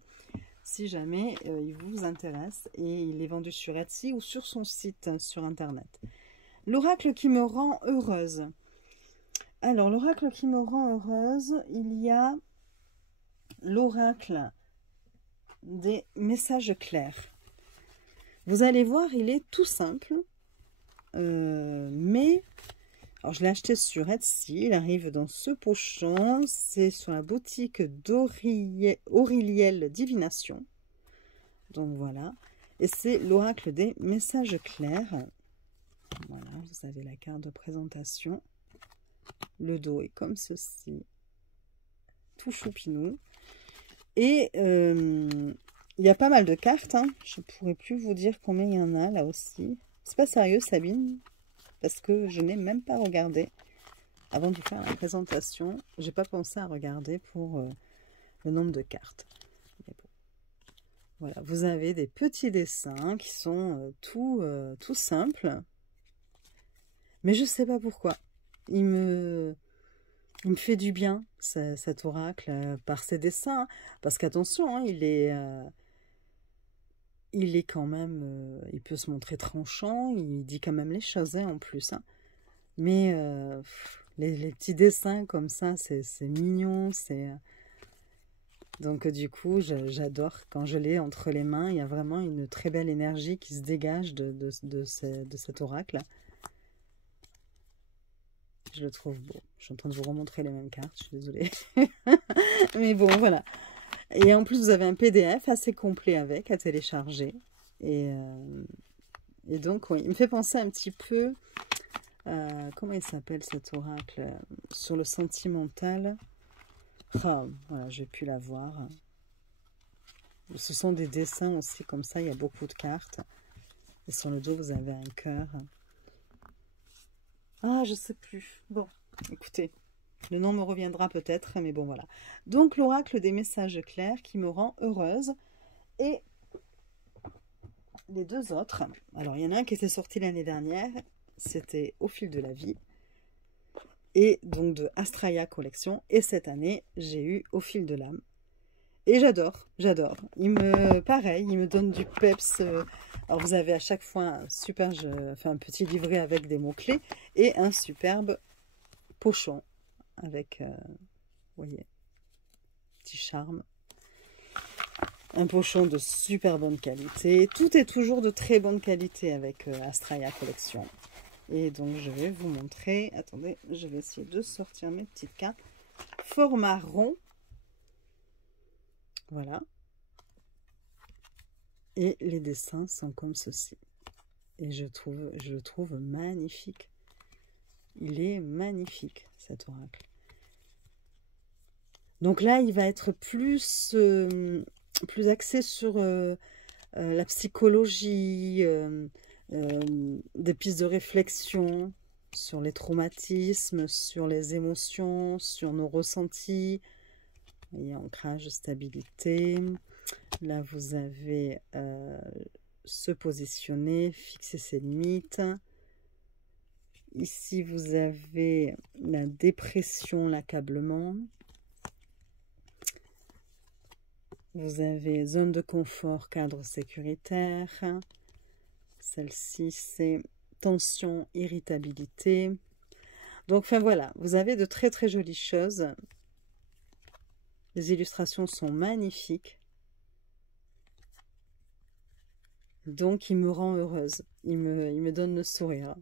si jamais il vous intéresse. Et il est vendu sur Etsy ou sur son site sur internet. L'oracle qui me rend heureuse. Alors l'oracle qui me rend heureuse, il y a l'oracle des messages clairs. Vous allez voir, il est tout simple, mais alors je l'ai acheté sur Etsy. Il arrive dans ce pochon. C'est sur la boutique d'Auriliel Divination. Donc voilà, et c'est l'oracle des messages clairs. Voilà, vous avez la carte de présentation. Le dos est comme ceci, tout choupinou. Et Il y a pas mal de cartes, hein. Je ne pourrais plus vous dire combien il y en a là aussi. C'est pas sérieux, Sabine, parce que je n'ai même pas regardé. Avant de faire la présentation, j'ai pas pensé à regarder pour le nombre de cartes. Mais bon. Voilà, vous avez des petits dessins qui sont tout simples. Mais je sais pas pourquoi. Il me fait du bien, cet oracle, par ses dessins. Parce qu'attention, hein, il est quand même... il peut se montrer tranchant, il dit quand même les choses, hein, en plus. Hein. Mais les petits dessins comme ça, c'est mignon, c'est... Donc du coup, j'adore. Quand je l'ai entre les mains, il y a vraiment une très belle énergie qui se dégage de cet oracle. Je le trouve beau. Je suis en train de vous remontrer les mêmes cartes, je suis désolée. Mais bon, voilà. Et en plus, vous avez un PDF assez complet avec, à télécharger. Et donc, oui, il me fait penser un petit peu... comment il s'appelle cet oracle? Sur le sentimental. Ah, voilà, j'ai pu la voir. Ce sont des dessins aussi, comme ça, il y a beaucoup de cartes. Et sur le dos, vous avez un cœur. Ah, je sais plus. Bon, écoutez, le nom me reviendra peut-être, mais bon, voilà. Donc, l'oracle des messages clairs qui me rend heureuse. Et les deux autres, alors, il y en a un qui était sorti l'année dernière, c'était Au fil de la vie. Et donc de Astraya Collection. Et cette année, j'ai eu Au fil de l'âme. Et j'adore, j'adore. Pareil, il me donne du peps. Alors vous avez à chaque fois un super, je fais un petit livret avec des mots-clés et un superbe pochon avec, vous voyez, petit charme. Un pochon de super bonne qualité. Tout est toujours de très bonne qualité avec Astraya Collection. Et donc, je vais vous montrer. Attendez, je vais essayer de sortir mes petites cartes. Format rond. Voilà. Et les dessins sont comme ceci. Et je le trouve magnifique. Il est magnifique, cet oracle. Donc là, il va être plus axé sur la psychologie, des pistes de réflexion sur les traumatismes, sur les émotions, sur nos ressentis. Vous voyez, ancrage, stabilité. Là, vous avez se positionner, fixer ses limites. Ici, vous avez la dépression, l'accablement. Vous avez zone de confort, cadre sécuritaire. Celle-ci, c'est tension, irritabilité. Donc, enfin voilà, vous avez de très très jolies choses. Les illustrations sont magnifiques. Donc, il me rend heureuse. Il me donne le sourire.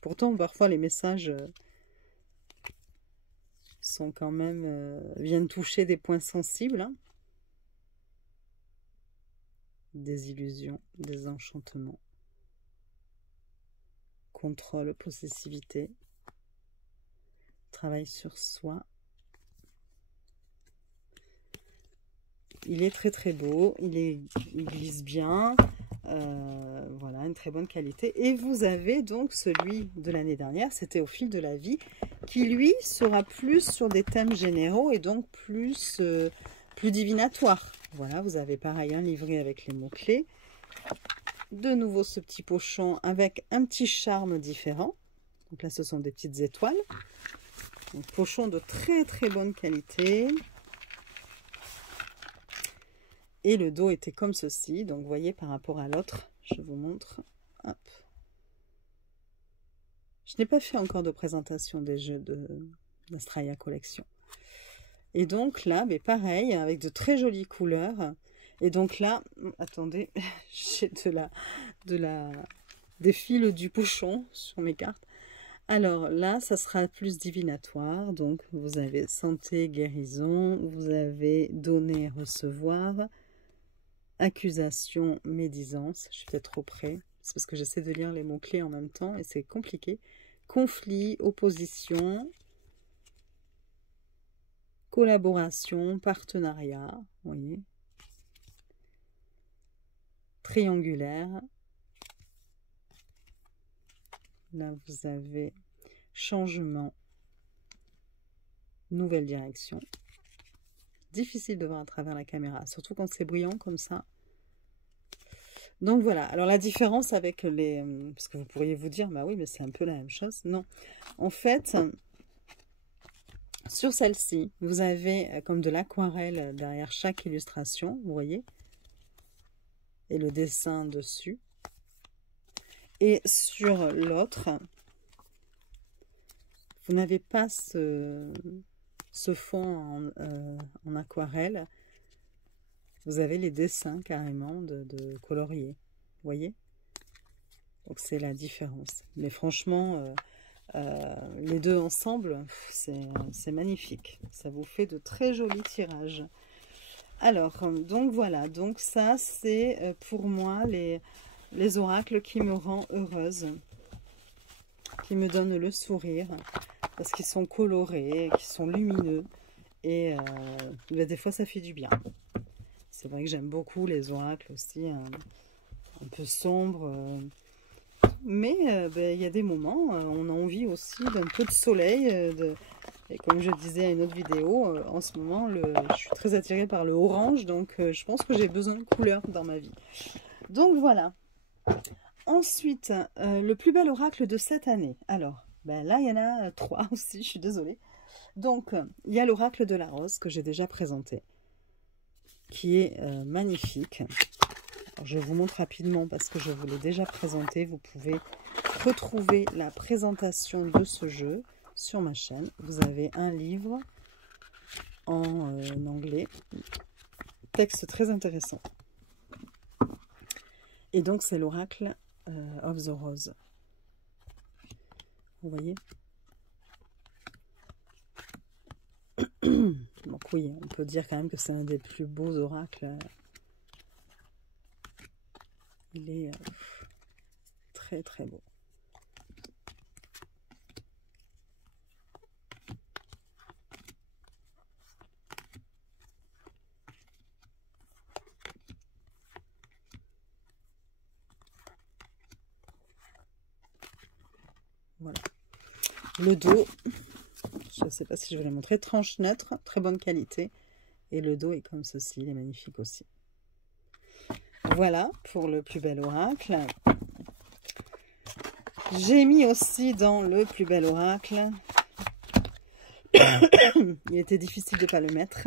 Pourtant, parfois, les messages sont quand même... viennent toucher des points sensibles. Hein. Des illusions, des enchantements. Contrôle, possessivité. Travail sur soi. Il est très très beau. Il glisse bien. Voilà, une très bonne qualité. Et vous avez donc celui de l'année dernière, c'était Au fil de la vie, qui lui sera plus sur des thèmes généraux et donc plus divinatoire. Voilà, vous avez pareil un livret avec les mots-clés. De nouveau ce petit pochon avec un petit charme différent. Donc là, ce sont des petites étoiles. Donc, pochon de très très bonne qualité. Et le dos était comme ceci. Donc, vous voyez, par rapport à l'autre, je vous montre. Hop. Je n'ai pas fait encore de présentation des jeux d'Astraya Collection. Et donc là, mais pareil, avec de très jolies couleurs. Et donc là, attendez, j'ai des fils du pochon sur mes cartes. Alors là, ça sera plus divinatoire. Donc, vous avez santé, guérison. Vous avez donner, recevoir. Accusation, médisance. Je suis peut-être trop près. C'est parce que j'essaie de lire les mots-clés en même temps et c'est compliqué. Conflit, opposition. Collaboration, partenariat. Vous voyez. triangulaire. Là, vous avez changement, nouvelle direction. Difficile de voir à travers la caméra, surtout quand c'est brillant comme ça. Donc voilà, alors la différence avec les... Parce que vous pourriez vous dire, bah oui, mais c'est un peu la même chose. Non, en fait, sur celle-ci, vous avez comme de l'aquarelle derrière chaque illustration, vous voyez, et le dessin dessus. Et sur l'autre, vous n'avez pas ce fond en aquarelle. Vous avez les dessins carrément de colorier. Vous voyez? Donc c'est la différence. Mais franchement, les deux ensemble, c'est magnifique. Ça vous fait de très jolis tirages. Alors, donc voilà. Donc ça, c'est pour moi les oracles qui me rendent heureuse. Qui me donnent le sourire. Parce qu'ils sont colorés, qu'ils sont lumineux. Et des fois, ça fait du bien. C'est vrai que j'aime beaucoup les oracles aussi, un peu sombres. Mais il y a des moments, on a envie aussi d'un peu de soleil. Et comme je disais à une autre vidéo, en ce moment, je suis très attirée par le orange. Donc, je pense que j'ai besoin de couleurs dans ma vie. Donc, voilà. Ensuite, le plus bel oracle de cette année. Alors, là, il y en a 3 aussi, je suis désolée. Donc, il y a l'oracle de la rose que j'ai déjà présenté, qui est magnifique. Alors, je vous montre rapidement parce que je vous l'ai déjà présenté. Vous pouvez retrouver la présentation de ce jeu sur ma chaîne. Vous avez un livre en anglais, texte très intéressant. Et donc c'est l'oracle of the Rose. Vous voyez? Donc oui, on peut dire quand même que c'est un des plus beaux oracles. Il est très très beau. Voilà. Le dos, je ne sais pas si je vais le montrer, tranche neutre, très bonne qualité. Et le dos est comme ceci, il est magnifique aussi. Voilà pour le plus bel oracle. J'ai mis aussi dans le plus bel oracle. Il était difficile de ne pas le mettre.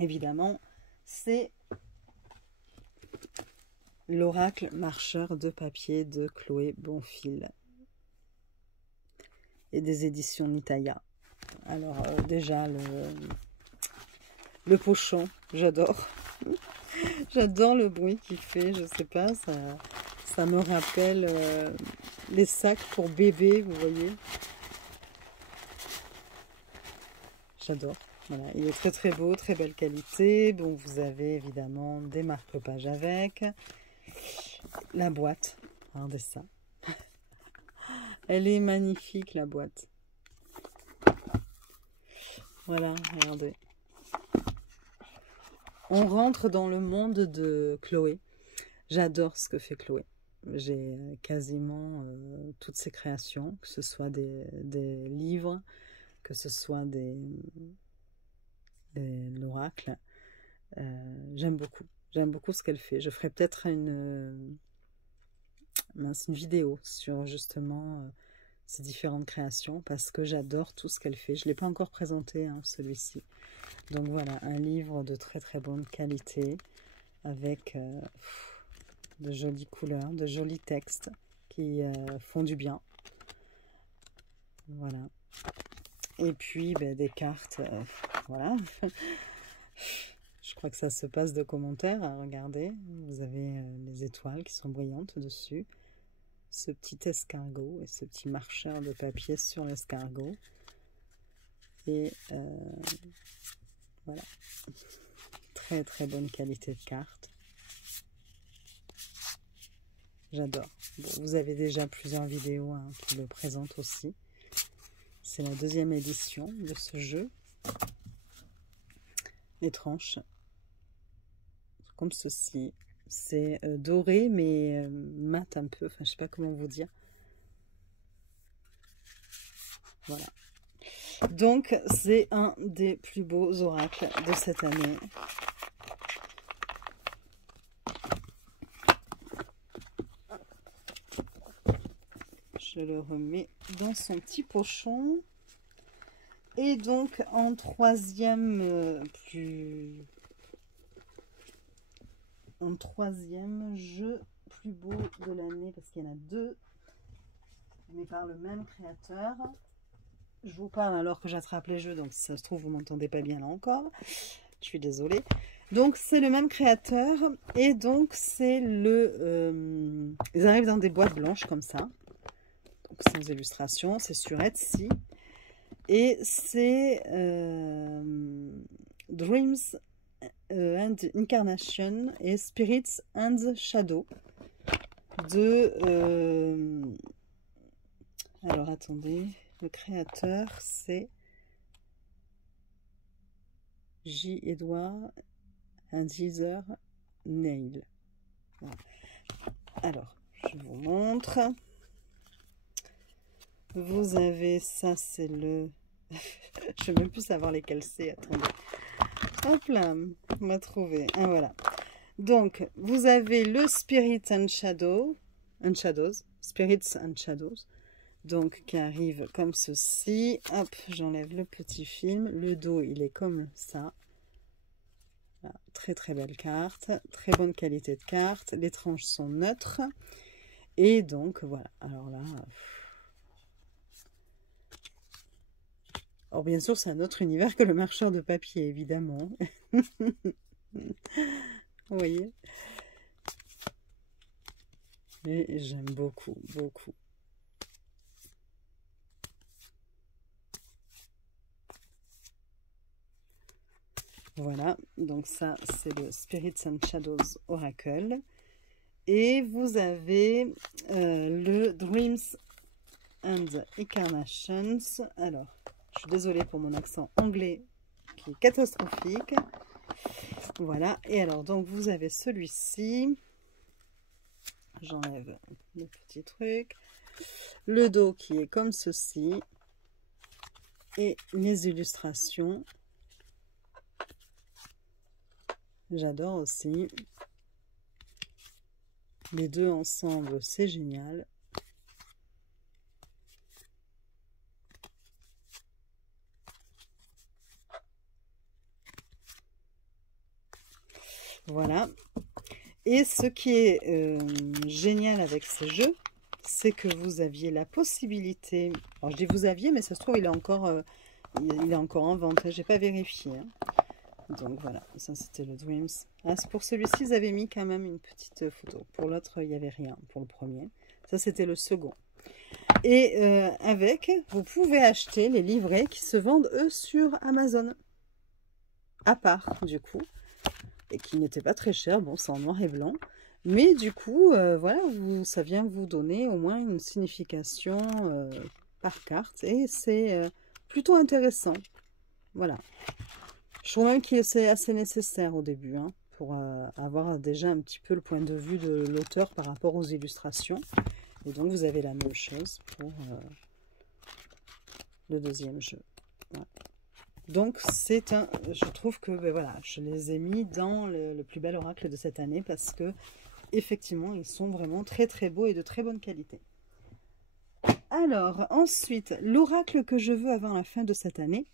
Évidemment, c'est l'oracle marcheur de papier de Chloé Bonfil et des éditions Nitaya. Alors déjà le pochon, j'adore. J'adore le bruit qu'il fait, je sais pas, ça me rappelle les sacs pour bébé, vous voyez. J'adore. Voilà, il est très très beau, très belle qualité. Bon, vous avez évidemment des marque-pages avec. La boîte, regardez ça. Elle est magnifique, la boîte. Voilà, regardez. On rentre dans le monde de Chloé. J'adore ce que fait Chloé. J'ai quasiment toutes ses créations, que ce soit des livres, que ce soit l'oracle. J'aime beaucoup. J'aime beaucoup ce qu'elle fait. Je ferai peut-être une vidéo sur justement ces différentes créations parce que j'adore tout ce qu'elle fait. Je ne l'ai pas encore présenté, hein, celui-ci. Donc voilà, un livre de très très bonne qualité avec de jolies couleurs, de jolis textes qui font du bien. Voilà. Et puis des cartes, voilà. Je crois que ça se passe de commentaires. Regardez, vous avez les étoiles qui sont brillantes dessus. Ce petit escargot et ce petit marcheur de papier sur l'escargot. Et voilà. Très très bonne qualité de carte. J'adore. Bon, vous avez déjà plusieurs vidéos hein, qui le présentent aussi. C'est la 2e édition de ce jeu. Les tranches, comme ceci. C'est doré, mais mat un peu. Enfin, je sais pas comment vous dire. Voilà. Donc, c'est un des plus beaux oracles de cette année. Je le remets dans son petit pochon. Et donc, en troisième jeu plus beau de l'année, parce qu'il y en a deux, mais par le même créateur. Je vous parle alors que j'attrape les jeux, donc si ça se trouve, vous m'entendez pas bien là encore. Je suis désolée. Donc, c'est le même créateur, et donc, c'est le... ils arrivent dans des boîtes blanches comme ça, donc sans illustration, c'est sur Etsy. Et c'est Dreams and Incarnation et Spirits and Shadow de... alors, attendez... Le créateur, c'est J. Edward and Heather Neil. Voilà. Alors, je vous montre. Vous avez ça, c'est le... je ne vais même plus savoir lesquels c'est. Attendez. Hop là, on m'a trouvé. Ah, voilà. Donc, vous avez le Spirit and Shadows. Spirits and Shadows. Donc, qui arrive comme ceci. Hop, j'enlève le petit film. Le dos, il est comme ça. Voilà, très très belle carte. Très bonne qualité de carte. Les tranches sont neutres. Et donc, voilà. Alors là... Alors, bien sûr, c'est un autre univers que le marcheur de papier, évidemment. Vous voyez? Mais j'aime beaucoup, beaucoup. Voilà, donc ça, c'est le Spirits and Shadows Oracle. Et vous avez le Dreams and Incarnations. Alors, je suis désolée pour mon accent anglais qui est catastrophique. Voilà, et alors, donc, vous avez celui-ci. J'enlève le petit truc. Le dos qui est comme ceci. Et les illustrations. J'adore aussi. Les deux ensemble, c'est génial. Voilà. Et ce qui est génial avec ce jeu, c'est que vous aviez la possibilité... Alors, je dis vous aviez, mais ça se trouve, il est encore en vente. J'ai pas vérifié. Hein. Donc, voilà. Ça, c'était le Dreams. Ah, pour celui-ci, ils avaient mis quand même une petite photo. Pour l'autre, il n'y avait rien pour le premier. Ça, c'était le second. Et avec, vous pouvez acheter les livrets qui se vendent, eux, sur Amazon. À part, du coup. Et qui n'étaient pas très chers. Bon, c'est en noir et blanc. Mais du coup, voilà, ça vient vous donner au moins une signification par carte. Et c'est plutôt intéressant. Voilà. Je trouve même que c'est assez nécessaire au début, hein, pour avoir déjà un petit peu le point de vue de l'auteur par rapport aux illustrations. Et donc, vous avez la même chose pour le deuxième jeu. Voilà. Donc, c'est un... Je trouve que, ben voilà, je les ai mis dans le plus bel oracle de cette année parce que, effectivement, ils sont vraiment très très beaux et de très bonne qualité. Alors, ensuite, l'oracle que je veux avant la fin de cette année.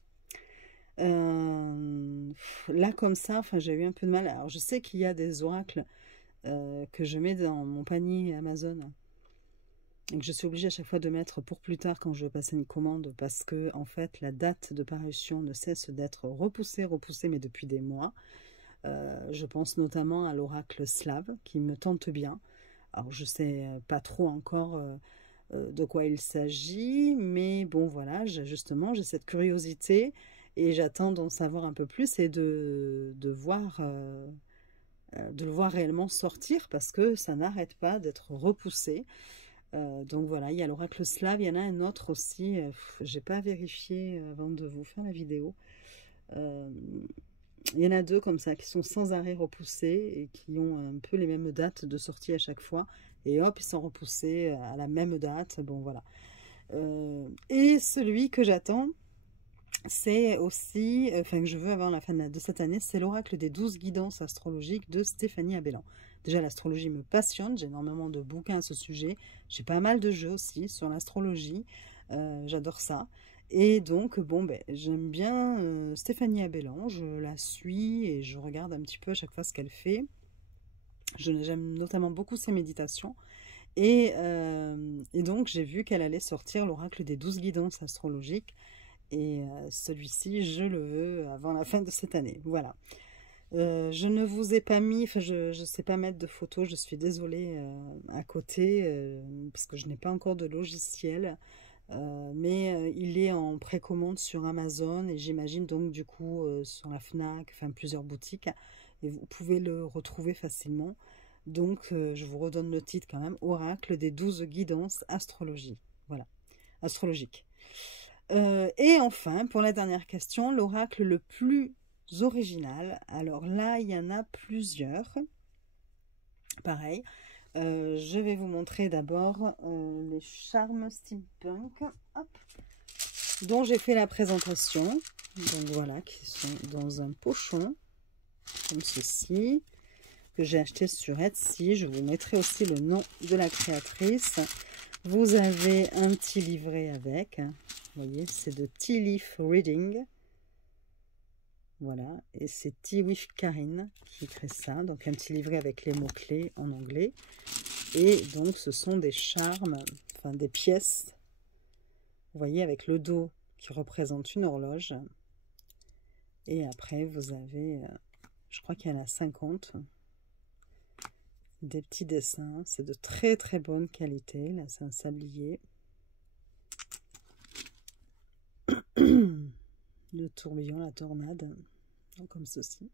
Là, comme ça, enfin, j'ai eu un peu de mal. Alors, je sais qu'il y a des oracles que je mets dans mon panier Amazon et que je suis obligée à chaque fois de mettre pour plus tard quand je veux passer une commande parce que, en fait, la date de parution ne cesse d'être repoussée, mais depuis des mois. Je pense notamment à l'oracle slave qui me tente bien. Alors, je sais pas trop encore de quoi il s'agit, mais bon, voilà, justement, j'ai cette curiosité et j'attends d'en savoir un peu plus et de le voir réellement sortir parce que ça n'arrête pas d'être repoussé. Donc voilà, il y a l'oracle slave, il y en a un autre aussi, j'ai pas vérifié avant de vous faire la vidéo. il y en a deux comme ça qui sont sans arrêt repoussés et qui ont un peu les mêmes dates de sortie à chaque fois. Et hop, ils sont repoussés à la même date. Bon, voilà. Et celui que j'attends, c'est aussi, enfin que je veux avant la fin de cette année, c'est l'oracle des 12 guidances astrologiques de Stéphanie Abellan. Déjà, l'astrologie me passionne, j'ai énormément de bouquins à ce sujet, j'ai pas mal de jeux aussi sur l'astrologie, j'adore ça. Et donc, bon, ben, j'aime bien Stéphanie Abellan, je la suis et je regarde un petit peu à chaque fois ce qu'elle fait. J'aime notamment beaucoup ses méditations. Et donc, j'ai vu qu'elle allait sortir l'oracle des 12 guidances astrologiques. Et celui-ci, je le veux avant la fin de cette année. Voilà. Je ne vous ai pas mis, enfin je ne sais pas mettre de photos, je suis désolée à côté, parce que je n'ai pas encore de logiciel. Mais il est en précommande sur Amazon et j'imagine donc du coup sur la Fnac, enfin plusieurs boutiques. Et vous pouvez le retrouver facilement. Donc je vous redonne le titre quand même, Oracle des 12 guidances astrologie. Voilà, astrologique. Et enfin, pour la dernière question, l'oracle le plus original. Alors là, il y en a plusieurs. Pareil. Je vais vous montrer d'abord les charmes steampunk, hop, dont j'ai fait la présentation. Donc voilà, qui sont dans un pochon, comme ceci, que j'ai acheté sur Etsy. Je vous mettrai aussi le nom de la créatrice. Vous avez un petit livret avec. Vous voyez, c'est de Tea Leaf Reading. Voilà, et c'est Tea with Karine qui crée ça. Donc un petit livret avec les mots-clés en anglais. Et donc ce sont des charmes, enfin des pièces. Vous voyez, avec le dos qui représente une horloge. Et après, vous avez, je crois qu'il y en a 50. Des petits dessins. C'est de très très bonne qualité. Là, c'est un sablier. Le tourbillon, la tornade, donc comme ceci.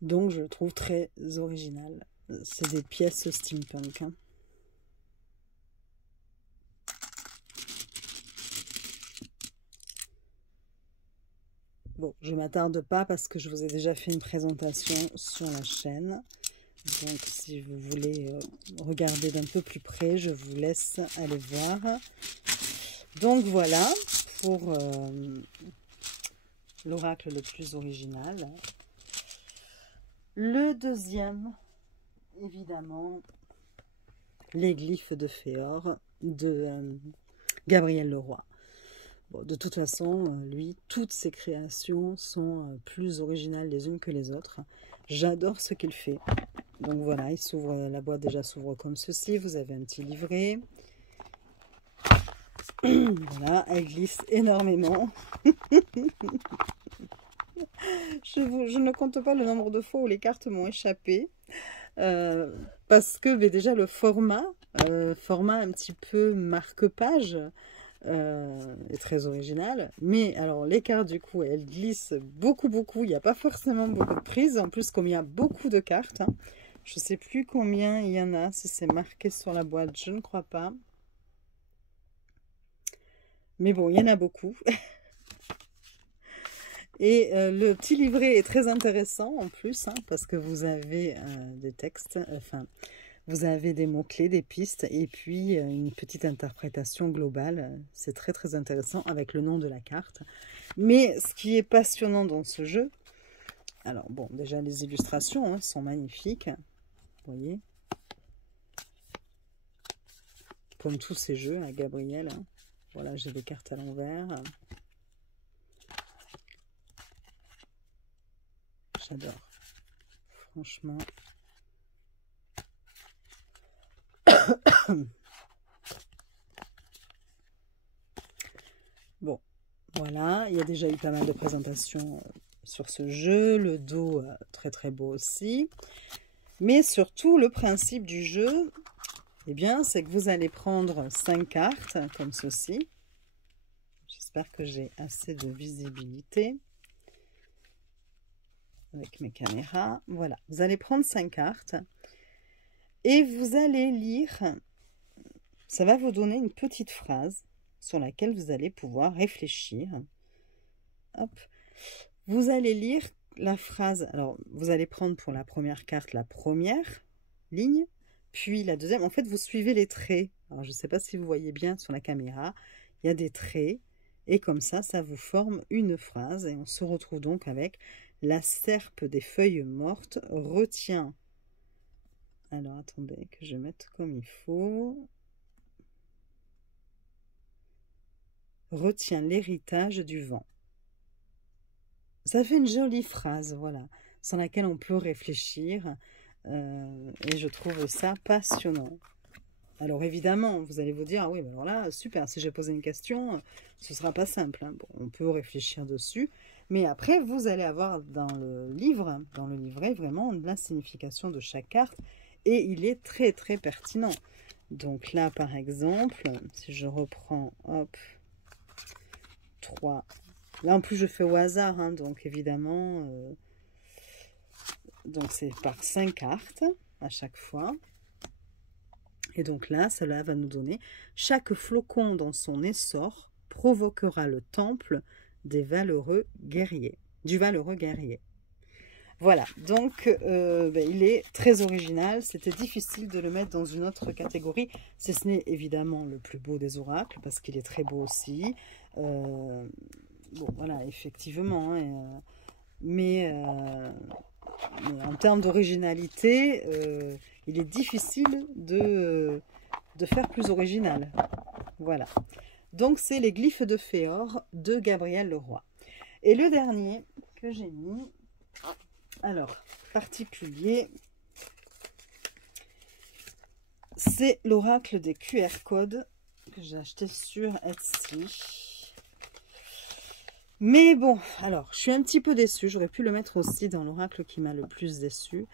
Donc je le trouve très original. C'est des pièces steampunk. Hein. Bon, je ne m'attarde pas parce que je vous ai déjà fait une présentation sur la chaîne. Donc si vous voulez regarder d'un peu plus près, je vous laisse aller voir. Donc voilà pour l'oracle le plus original. Le deuxième, évidemment, les glyphes de Féor de Gabriel Leroy. Bon, de toute façon, lui, toutes ses créations sont plus originales les unes que les autres. J'adore ce qu'il fait. Donc voilà, il s'ouvre, la boîte déjà s'ouvre comme ceci. Vous avez un petit livret. Voilà, elle glisse énormément. Je ne compte pas le nombre de fois où les cartes m'ont échappé. Parce que mais déjà le format un petit peu marque-page est très original. Mais alors les cartes du coup, elles glissent beaucoup. Il n'y a pas forcément beaucoup de prises. En plus, comme il y a beaucoup de cartes, hein, je ne sais plus combien il y en a, si c'est marqué sur la boîte, je ne crois pas. Mais bon, il y en a beaucoup. Et le petit livret est très intéressant en plus, hein, parce que vous avez des textes, enfin, vous avez des mots-clés, des pistes, et puis une petite interprétation globale. C'est très très intéressant avec le nom de la carte. Mais ce qui est passionnant dans ce jeu, alors bon, déjà les illustrations hein, sont magnifiques, vous voyez. Comme tous ces jeux à Gabriel. Hein. Voilà, j'ai des cartes à l'envers. J'adore. Franchement. Bon, voilà. Il y a déjà eu pas mal de présentations sur ce jeu. Le dos, très très beau aussi. Mais surtout, le principe du jeu, eh bien, c'est que vous allez prendre 5 cartes, comme ceci. J'espère que j'ai assez de visibilité avec mes caméras. Voilà, vous allez prendre 5 cartes et vous allez lire. Ça va vous donner une petite phrase sur laquelle vous allez pouvoir réfléchir hop, vous allez lire la phrase. Alors, vous allez prendre pour la première carte la première ligne, puis la deuxième. En fait, vous suivez les traits. Alors, je ne sais pas si vous voyez bien sur la caméra. Il y a des traits. Et comme ça vous forme une phrase. Et on se retrouve donc avec la serpe des feuilles mortes retient. Alors, attendez que je mette comme il faut. Retient l'héritage du vent. Ça fait une jolie phrase, voilà, sans laquelle on peut réfléchir. Et je trouve ça passionnant. Alors évidemment, vous allez vous dire, ah oui, alors là, super, si j'ai posé une question, ce ne sera pas simple. Hein. Bon, on peut réfléchir dessus. Mais après, vous allez avoir dans le livre, dans le livret, vraiment la signification de chaque carte. Et il est très, très pertinent. Donc là, par exemple, si je reprends, hop, 3. Là, en plus, je fais au hasard, hein, donc évidemment, donc c'est par 5 cartes à chaque fois. Et donc là, cela va nous donner « Chaque flocon dans son essor provoquera le temple des valeureux guerriers, du valeureux guerrier. » Voilà, donc il est très original. C'était difficile de le mettre dans une autre catégorie, si ce n'est évidemment le plus beau des oracles, parce qu'il est très beau aussi. Bon, voilà, effectivement, hein, mais en termes d'originalité, il est difficile de faire plus original. Voilà. Donc, c'est les glyphes de Féor de Gabriel Leroy. Et le dernier que j'ai mis, alors, particulier, c'est l'oracle des QR codes que j'ai acheté sur Etsy. Mais bon, alors, je suis un petit peu déçue. J'aurais pu le mettre aussi dans l'oracle qui m'a le plus déçue.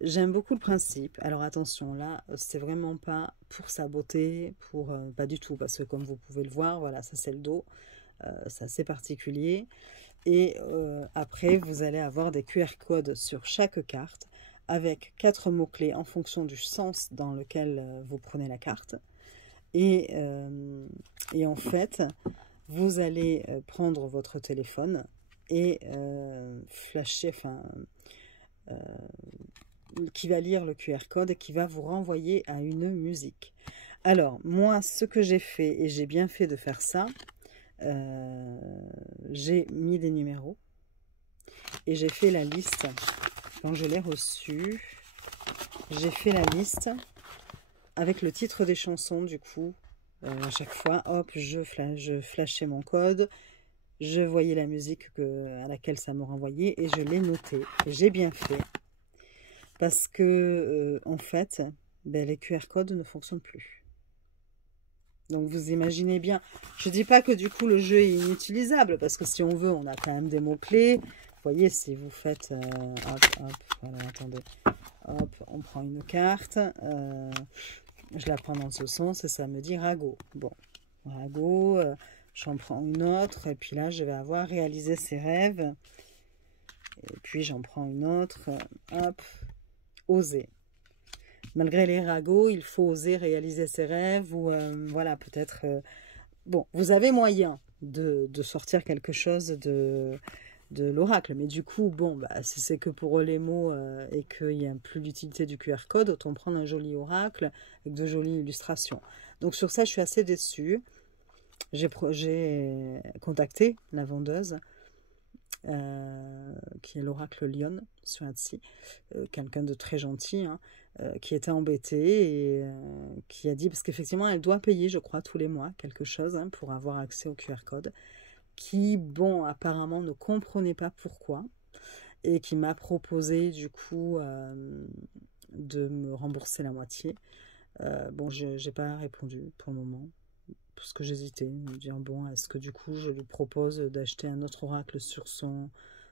J'aime beaucoup le principe. Alors attention, là, c'est vraiment pas pour sa beauté, pas du tout, parce que comme vous pouvez le voir, voilà, ça c'est le dos. C'est assez particulier. Et après, vous allez avoir des QR codes sur chaque carte avec 4 mots-clés en fonction du sens dans lequel vous prenez la carte. Et en fait, vous allez prendre votre téléphone et flasher, enfin, qui va lire le QR code et qui va vous renvoyer à une musique. Alors, moi, ce que j'ai fait, et j'ai bien fait de faire ça, j'ai mis des numéros et j'ai fait la liste. Quand je l'ai reçu, j'ai fait la liste avec le titre des chansons. Du coup, à chaque fois, hop, je flashais mon code, je voyais la musique à laquelle ça me renvoyait et je l'ai noté. Et j'ai bien fait parce que en fait, les QR codes ne fonctionnent plus. Donc vous imaginez bien, je ne dis pas que du coup le jeu est inutilisable, parce que si on veut, on a quand même des mots-clés. Vous voyez, si vous faites, hop, hop, voilà, attendez, hop, on prend une carte, je la prends dans ce sens et ça me dit Rago. Bon, Rago, j'en prends une autre, et puis là je vais avoir réalisé ses rêves, et puis j'en prends une autre, hop, oser. Malgré les ragots, il faut oser réaliser ses rêves ou voilà, peut-être... bon, vous avez moyen de sortir quelque chose de l'oracle. Mais du coup, bon, bah, si c'est que pour les mots et qu'il n'y a plus l'utilité du QR code, autant prendre un joli oracle avec de jolies illustrations. Donc sur ça, je suis assez déçue. J'ai contacté la vendeuse qui est l'oracle Lyon sur Etsy, quelqu'un de très gentil, hein, qui était embêté et qui a dit, parce qu'effectivement elle doit payer, je crois, tous les mois quelque chose, hein, pour avoir accès au QR code, qui, bon, apparemment ne comprenait pas pourquoi, et qui m'a proposé du coup de me rembourser la moitié. Bon, j'ai pas répondu pour le moment, parce que j'hésitais, me dire, bon, est-ce que du coup je lui propose d'acheter un autre oracle sur son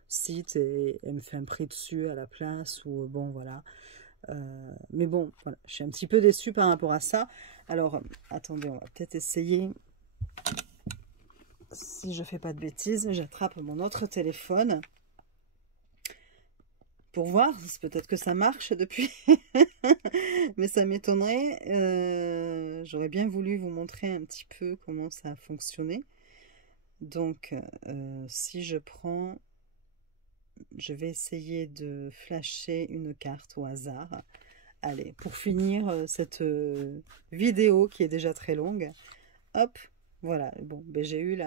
site et me fait un prix dessus à la place, ou bon, voilà. Mais bon, voilà, je suis un petit peu déçue par rapport à ça. Alors, attendez, on va peut-être essayer, si je fais pas de bêtises, j'attrape mon autre téléphone pour voir, peut-être que ça marche depuis, mais ça m'étonnerait. J'aurais bien voulu vous montrer un petit peu comment ça a fonctionné. Donc, si je prends, je vais essayer de flasher une carte au hasard. Allez, pour finir cette vidéo qui est déjà très longue, hop, voilà. Bon, ben, j'ai eu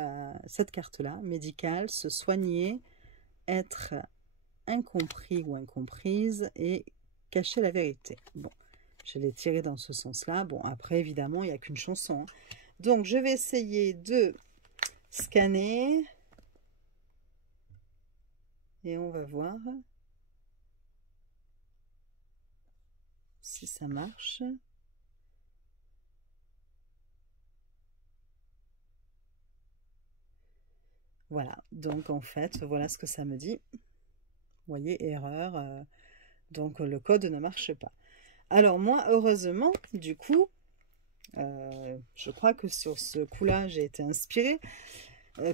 cette carte-là, médicale, se soigner, être incompris ou incomprise et cacher la vérité. Bon, je l'ai tiré dans ce sens-là. Bon, après, évidemment, il n'y a qu'une chanson. Donc, je vais essayer de scanner et on va voir si ça marche. Voilà, donc en fait, voilà ce que ça me dit. Vous voyez, erreur, donc le code ne marche pas. Alors moi, heureusement, du coup, je crois que sur ce coup-là, j'ai été inspirée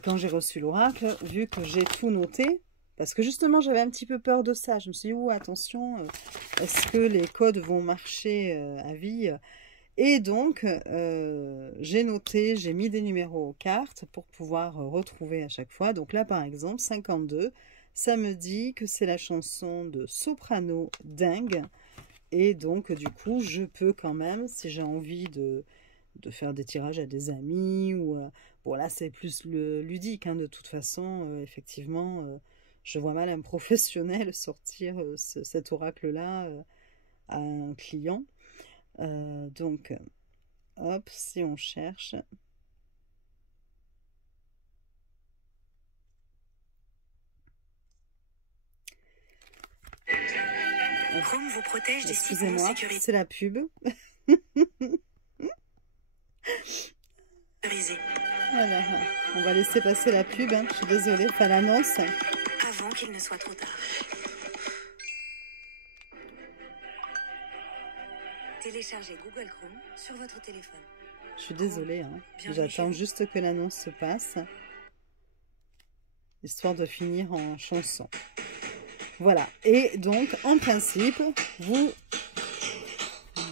quand j'ai reçu l'oracle, vu que j'ai tout noté, parce que justement, j'avais un petit peu peur de ça. Je me suis dit, oh, attention, est-ce que les codes vont marcher à vie? Et donc, j'ai noté, j'ai mis des numéros aux cartes pour pouvoir retrouver à chaque fois. Donc là, par exemple, 52, ça me dit que c'est la chanson de Soprano Dingue. Et donc, du coup, je peux quand même, si j'ai envie de faire des tirages à des amis, ou bon, là, c'est plus le ludique, hein, de toute façon, effectivement, je vois mal un professionnel sortir cet oracle-là à un client. Donc, hop, si on cherche. Chrome vous protège des sites non sécurisés. C'est la pub. Voilà, on va laisser passer la pub, hein. Je suis désolée, pas l'annonce. Avant qu'il ne soit trop tard. Téléchargez Google Chrome sur votre téléphone. Je suis désolée, hein. J'attends juste que l'annonce se passe, histoire de finir en chanson. Voilà, et donc en principe, vous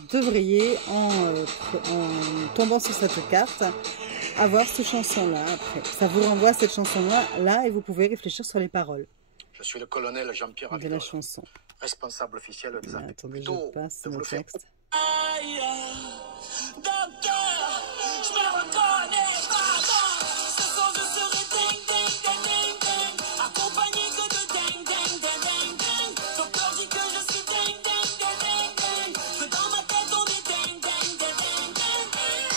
devriez, en tombant sur cette carte, avoir cette chanson-là après. Ça vous renvoie à cette chanson-là, et vous pouvez réfléchir sur les paroles. Je suis le colonel Jean-Pierre de la chanson. Responsable officiel des armées. Attendez, je passe le texte. Aïe, docteur, je me reconnais pas dans ce soir je serai ding ding ding ding ding, accompagné que de ding ding ding ding ding. Docteur dit que je suis ding ding ding ding ding, que dans ma tête on est ding ding ding ding ding.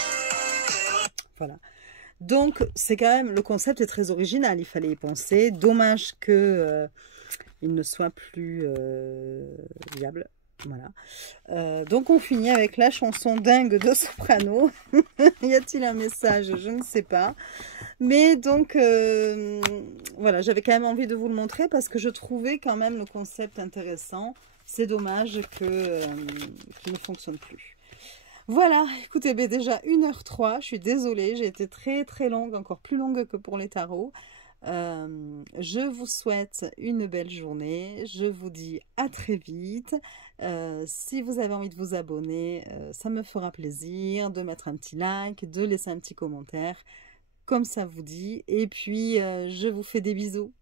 Voilà. Donc c'est quand même, le concept est très original, il fallait y penser. Dommage que il ne soit plus viable. Voilà. Donc on finit avec la chanson dingue de Soprano. Y a-t-il un message? Je ne sais pas. Mais donc voilà, j'avais quand même envie de vous le montrer parce que je trouvais quand même le concept intéressant. C'est dommage qu'il ne fonctionne plus. Voilà, écoutez, ben déjà 1h03, je suis désolée, j'ai été très très longue, encore plus longue que pour les tarots. Je vous souhaite une belle journée, je vous dis à très vite. Si vous avez envie de vous abonner, ça me fera plaisir, de mettre un petit like, de laisser un petit commentaire, comme ça vous dit. Et puis, je vous fais des bisous.